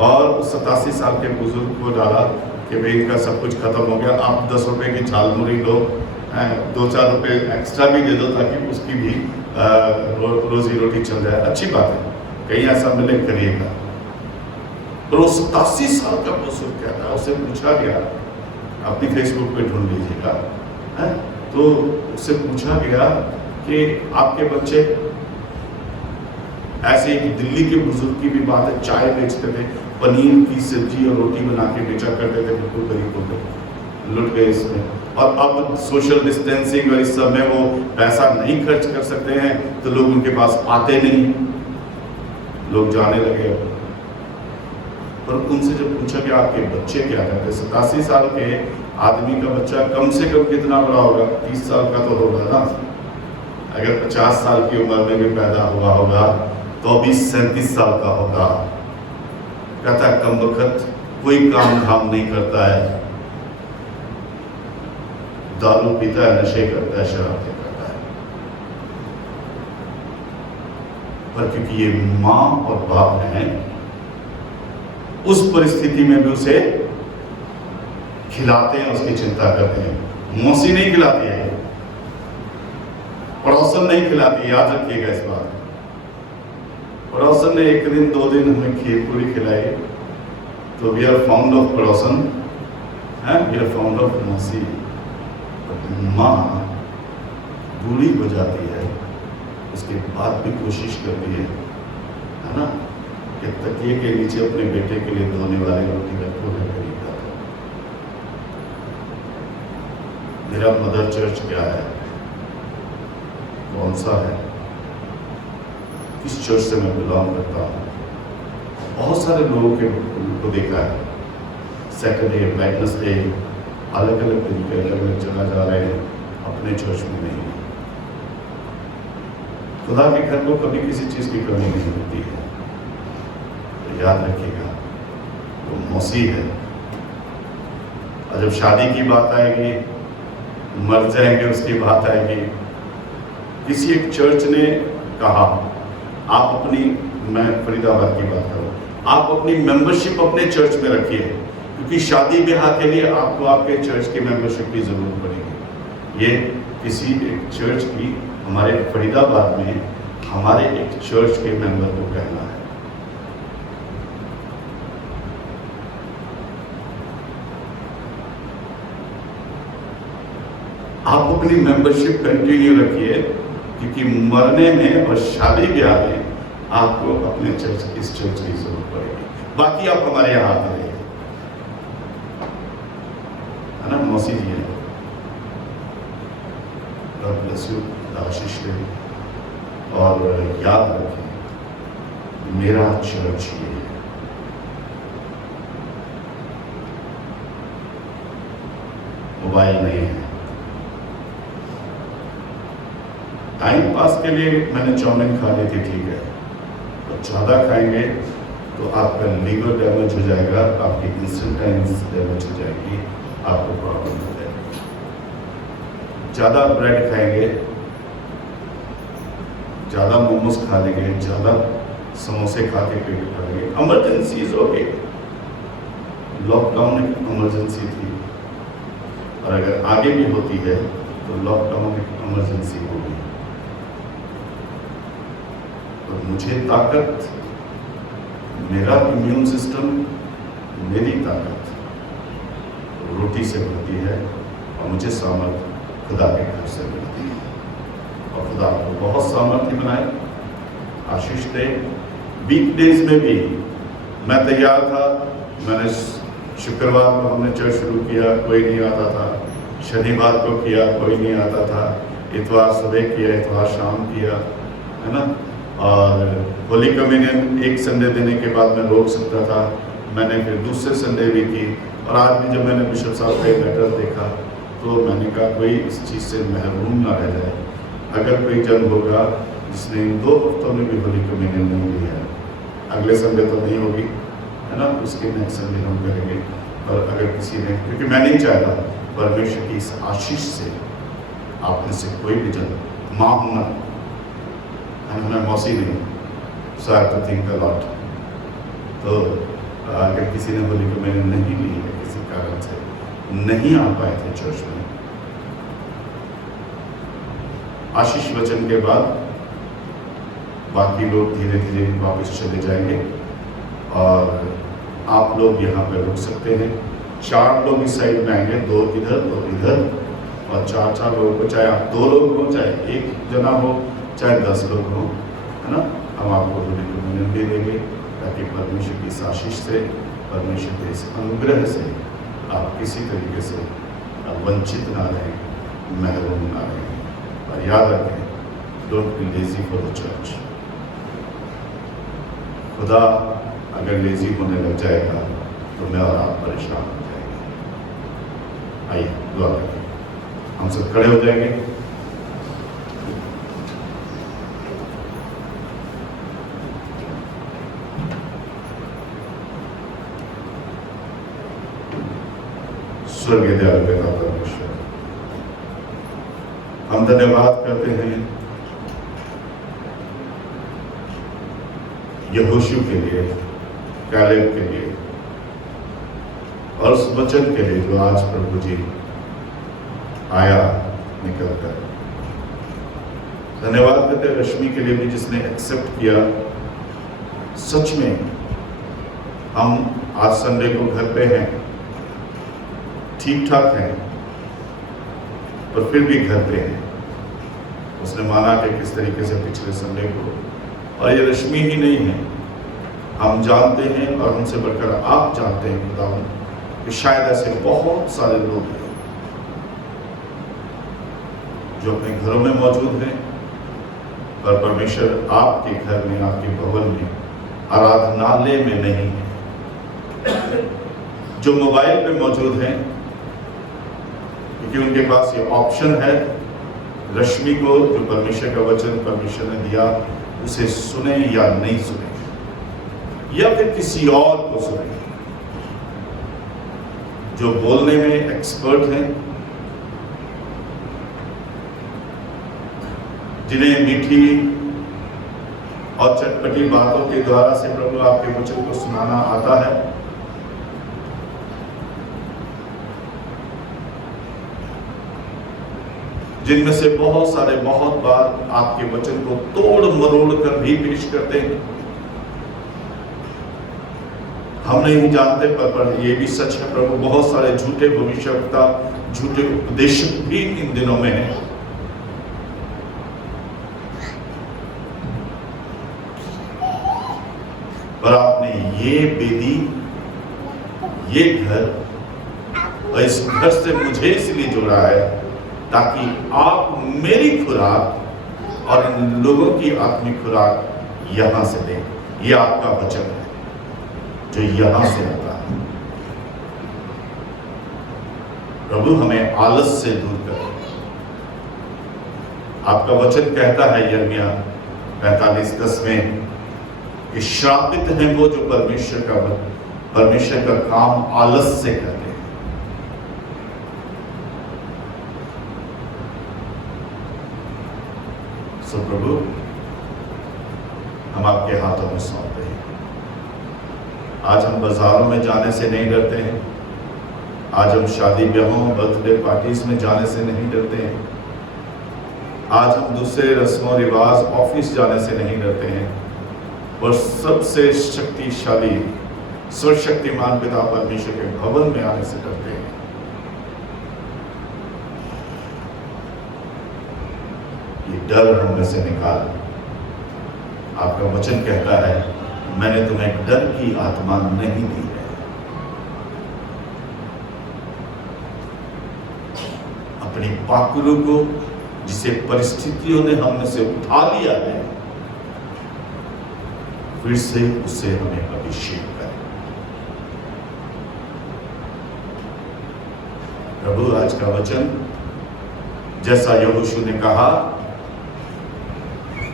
और 87 साल के बुजुर्ग को डाला कि भाई इनका सब कुछ खत्म हो गया, आप 10 रुपए की झालमुरी लो, 2-4 रुपए एक्स्ट्रा भी दे दो ताकि उसकी भी रोजी रोटी चल जाए। अच्छी बात है, कहीं ऐसा मिले करिएगा। तो वो 87 साल का बुजुर्ग कहता है, उसे पूछा गया, अपनी फेसबुक पे ढूंढ लीजिएगा, है, तो उससे पूछा गया कि आपके बच्चे, ऐसे एक दिल्ली के बुजुर्ग की भी बात है, चाय बेचते थे, पनीर की सब्जी और रोटी बना के बेचा करते थे, बिल्कुल गरीब हो गए, लुट गए इसमें। और अब सोशल डिस्टेंसिंग और इस सब में वो पैसा नहीं खर्च कर सकते हैं, तो लोग उनके पास आते नहीं, लोग जाने लगे। पर उनसे जब पूछा कि आपके बच्चे क्या करते, 87 साल के आदमी का बच्चा कम से कम कितना बड़ा होगा, 30 साल का तो होगा ना, अगर 50 साल की उम्र में भी पैदा हुआ होगा तो अभी 37 साल का होगा। कहता है कम वक्त कोई काम धाम नहीं करता है, दारू पीता है, नशे करता है, शराबें करता है। पर क्योंकि ये माँ और बाप हैं, उस परिस्थिति में भी उसे खिलाते हैं, उसकी चिंता करते हैं। मौसी नहीं खिलाती है, पड़ोसन नहीं खिलाती, याद रखिएगा इस बात। पड़ोसन ने 1 दिन 2 दिन हमें खीर पूरी खिलाई, तो वी आर फाउंड ऑफ पड़ोसन, वी आर फाउंड ऑफ मौसी। माँ बूढ़ी हो जाती है, उसके बाद भी कोशिश करती है ना, कि तकिए के नीचे अपने बेटे के लिए धोने वाले रोटी रखो है गरीब का। मेरा मदर चर्च क्या है, कौन सा है, किस चर्च से मैं बिलोंग करता हूँ। बहुत सारे लोगों को देखा है, सैटरडे, वेडनेसडे, अलग अलग दिन पे अलग अलग जगह जा रहे हैं, अपने चर्च में नहीं। खुदा के घर को कभी किसी चीज़ की कमी नहीं होती है, तो याद रखिएगा वो मौसी है। और जब शादी की बात आएगी, मर जाएंगे उसकी बात आएगी। किसी एक चर्च ने कहा, आप अपनी, मैं फरीदाबाद की बात करूँ, आप अपनी मेंबरशिप अपने चर्च में रखिए, क्योंकि शादी ब्याह के लिए आपको आपके चर्च की मेंबरशिप की ज़रूरत पड़ेगी। ये किसी एक चर्च की, हमारे फरीदाबाद में हमारे एक चर्च के मेंबर को कहना है। आप अपनी मेंबरशिप कंटिन्यू रखिए, क्योंकि मरने में और शादी ब्याह में आपको अपने चर्च, इस चर्च की जरूरत पड़ेगी। बाकी आप हमारे यहाँ आते रहिए, है ना मौसी जी है, गॉड ब्लेस यू, आशीष दें और याद रखें मेरा चर्च ये है। मोबाइल नहीं है। टाइम पास के लिए मैंने चाउमीन खा ली थी, ठीक है, तो ज़्यादा खाएंगे तो आपका लीवर डैमेज हो जाएगा, आपकी इंस्टेंटाइन्स डैमेज हो जाएगी, आपको प्रॉब्लम हो जाएगी। ज़्यादा ब्रेड खाएंगे, ज़्यादा मोमोज खा लेंगे, ज़्यादा समोसे खा के पेट भर लेंगे। इमरजेंसीज हो गई, लॉकडाउन एक इमरजेंसी थी, और अगर आगे भी होती है तो लॉकडाउन एक इमरजेंसी होगी। तो मुझे ताकत, मेरा इम्यून सिस्टम, मेरी ताकत रोटी से बनती है, और मुझे सामर्थ खुदा के घर से मिलती है। और खुदा आपको बहुत सामर्थ्य बनाए, आशीष दे। वीकडेज में भी मैं तैयार था, मैंने शुक्रवार को हमने चर्च शुरू किया, कोई नहीं आता था, शनिवार को किया, कोई नहीं आता था, इतवार सुबह किया, इतवार शाम किया, है ना। और होली कम्युनियन एक संडे देने के बाद मैं रोक सकता था, मैंने फिर दूसरे संडे भी की। और आज भी जब मैंने बिशप साहब का लेटर देखा तो मैंने कहा कोई इस चीज़ से महरूम ना रह जाए। अगर कोई जन होगा जिसने इन 2 हफ्तों में भी होली कम्युनियन नहीं ली है, अगले संडे तो नहीं होगी, है ना, उसके नेक्स्ट संडे हम करेंगे। और अगर किसी ने, क्योंकि मैं नहीं चाहता परमेश्वर की इस आशीष से आप में से कोई भी जन माँ होना, मैं मौसी नहीं, so I have to think a lot. तो अगर किसी ने होली कम्युनियन नहीं ली है, किसी कारण से नहीं आ पाए थे चर्च में, आशीष वचन के बाद बाकी लोग धीरे धीरे वापस चले जाएंगे, और आप लोग यहाँ पे रुक सकते हैं। 4 लोग इस साइड में आएंगे, 2 इधर 2 इधर, और 4 लोगों को, चाहे आप 2 लोग हो, चाहे 1 जना हो, चाहे 10 लोग हो, है ना, हम आपको होली कम्युनियन दे देंगे, ताकि परमेश्वर की इस आशीष से, परमेश्वर के इस अनुग्रह से आप किसी तरीके से वंचित ना रहें, महरूम ना रहें। और याद रखें, don't be lazy for the church. खुदा अगर लेजी होने लग जाएगा तो मैं और आप परेशान हो जाएंगे। आइए दुआ करें, हम सब खड़े हो जाएंगे। स्वर्गीय दयालु पिता परमेश्वर, हम धन्यवाद करते हैं यहोशू के लिए, कैलेब के लिए, और उस वचन के लिए जो आज प्रभु जी आया निकल कर। धन्यवाद करते हैं रश्मि के लिए भी, जिसने एक्सेप्ट किया। सच में हम आज संडे को घर पे हैं, ठीक ठाक हैं, पर फिर भी घर पे हैं। उसने माना कि किस तरीके से पिछले संडे को, और ये रश्मि ही नहीं है, हम जानते हैं और हमसे बढ़कर आप जानते हैं खुदावन, कि शायद ऐसे बहुत सारे लोग हैं जो अपने घरों में मौजूद हैं, पर परमेश्वर आपके घर में, आपके भवन में, आराधनालय में नहीं है। जो मोबाइल पे मौजूद हैं, क्योंकि उनके पास ये ऑप्शन है, रश्मि को जो परमेश्वर का वचन परमेश्वर ने दिया उसे सुने या नहीं सुने, या फिर किसी और को सुने जो बोलने में एक्सपर्ट हैं, जिन्हें मीठी और चटपटी बातों के द्वारा से प्रभु आपके वचन को सुनाना आता है। जिनमें से बहुत सारे बहुत बार आपके वचन को तोड़ मरोड़ कर भी पेश करते हैं। हम नहीं जानते, पर ये भी सच है प्रभु, बहुत सारे झूठे भविष्यवक्ता, झूठे उपदेशक भी इन दिनों में हैं। पर आपने ये बेदी, ये घर और इस घर से मुझे इसलिए जोड़ा है ताकि आप मेरी खुराक और इन लोगों की आत्मिक खुराक यहां से दें। ये आपका वचन है जो यहां से आता है। प्रभु हमें आलस से दूर करें। आपका वचन कहता है यिर्मयाह 45:10 में कि श्रापित हैं वो जो परमेश्वर का काम आलस से करते हैं। सो प्रभु हम आपके हाथों में सौंपते हैं। आज हम बाजारों में जाने से नहीं डरते हैं। आज हम शादी ब्याहों, बर्थडे पार्टीज में जाने से नहीं डरते हैं। आज हम दूसरे रस्मों रिवाज, ऑफिस जाने से नहीं डरते हैं। और सबसे शक्तिशाली सर्वशक्तिमान पिता परमेश्वर के भवन में आने से डरते हैं। ये डर हम में से निकाल। आपका वचन कहता है मैंने तुम्हें डर की आत्मा नहीं दी है। अपनी पाकुरू को, जिसे परिस्थितियों ने हमने से उठा लिया है, फिर से उससे हमें अभिषेक करें। प्रभु आज का वचन जैसा यहोशू ने कहा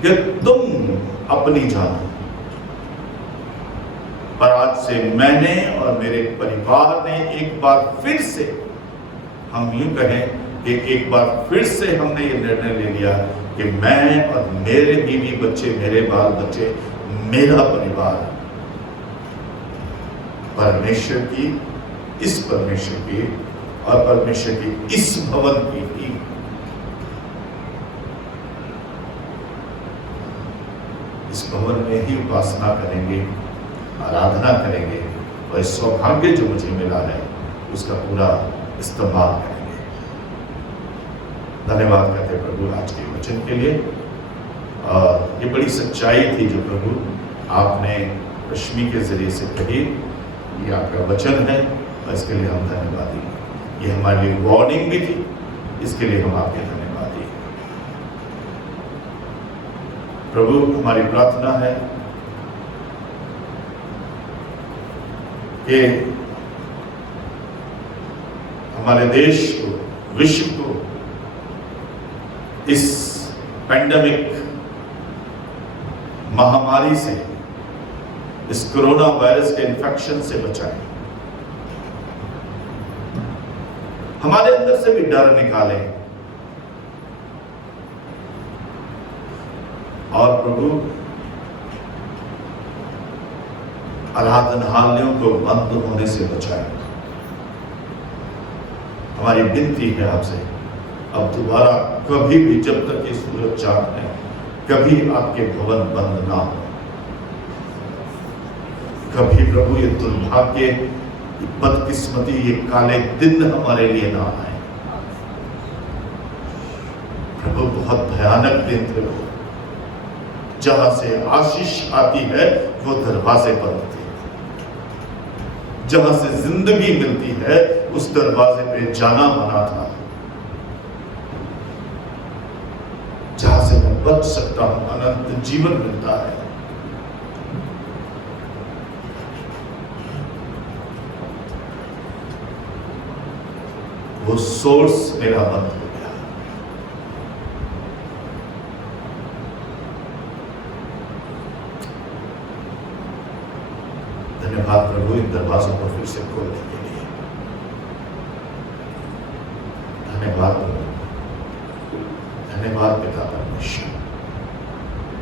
कि तुम अपनी जानो, पर आज से मैंने और मेरे परिवार ने एक बार फिर से, हम यूं कहें कि एक बार फिर से हमने ये निर्णय ले लिया कि मैं और मेरे बीवी बच्चे, मेरे बाल बच्चे, मेरा परिवार परमेश्वर की, इस परमेश्वर की और परमेश्वर की इस भवन की ही इस भवन में ही उपासना करेंगे, आराधना करेंगे और इस सौभाग्य जो मुझे मिला है उसका पूरा इस्तेमाल करेंगे। धन्यवाद करते प्रभु आज के वचन के लिए। और ये बड़ी सच्चाई थी जो प्रभु आपने रश्मि के जरिए से कही। ये आपका वचन है और इसके लिए हम धन्यवादी हैं। ये हमारे लिए वार्निंग भी थी, इसके लिए हम आपके धन्यवादी हैं। प्रभु हमारी प्रार्थना है कि हमारे देश को, विश्व को इस पैंडेमिक महामारी से, इस कोरोना वायरस के इन्फेक्शन से बचाएं। हमारे अंदर से भी डर निकालें और प्रभु आराधनालयों को बंद होने से बचाएं। हमारी विनती है आपसे, अब दोबारा कभी भी, जब तक ये सूरज चांद है, कभी आपके भवन बंद ना हो। कभी प्रभु ये दुर्भाग्य, ये बदकिस्मती, ये काले दिन हमारे लिए ना आए। प्रभु बहुत भयानक दिन थे वो, जहां से आशीष आती है वो दरवाजे बंद थे, जहां से जिंदगी मिलती है उस दरवाजे पे जाना मना था, जहां से मैं बच सकता हूं, अनंत जीवन मिलता है। वो सोर्स मेरा बंद हो गया। धन्यवाद प्रभु इन दरवाजों को फिर से खोलने के लिए। धन्यवाद प्रभु, धन्यवाद पिता परमेश्वर,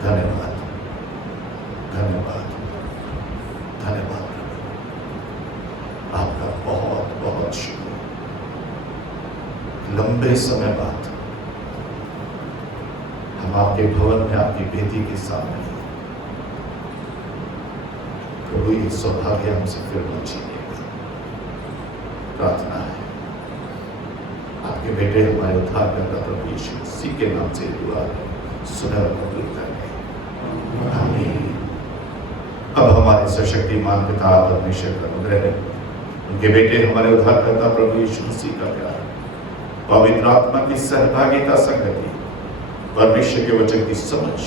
धन्यवाद, धन्यवाद, धन्यवाद प्रभु, आपका बहुत बहुत शुक्र। लंबे समय बाद हम आपके भवन में आपकी बेटी के सामने हैं। प्रभु ये सौभाग्य हमसे फिर न छीनिएगा। प्रार्थना है आपके बेटे हमारे उद्धारकर्ता प्रभु यीशु मसीह के नाम से दुआ सुने और कबूल करें। आमीन। अब हमारे सशक्तिमान पिता परमेश्वर का अनुग्रह, उनके बेटे हमारे उद्धारकर्ता प्रभु यीशु मसीह का प्यार, पवित्र आत्मा की सहभागिता, संगति, परमेश्वर के वचन की समझ,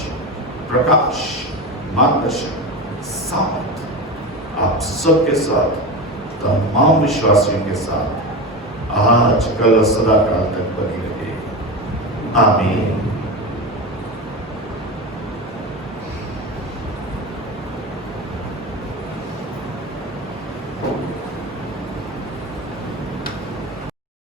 प्रकाश, मार्गदर्शन, सामर्थ आप सबके साथ, तमाम विश्वासियों के साथ आज, कल और सदा काल तक बनी रहे। आमीन।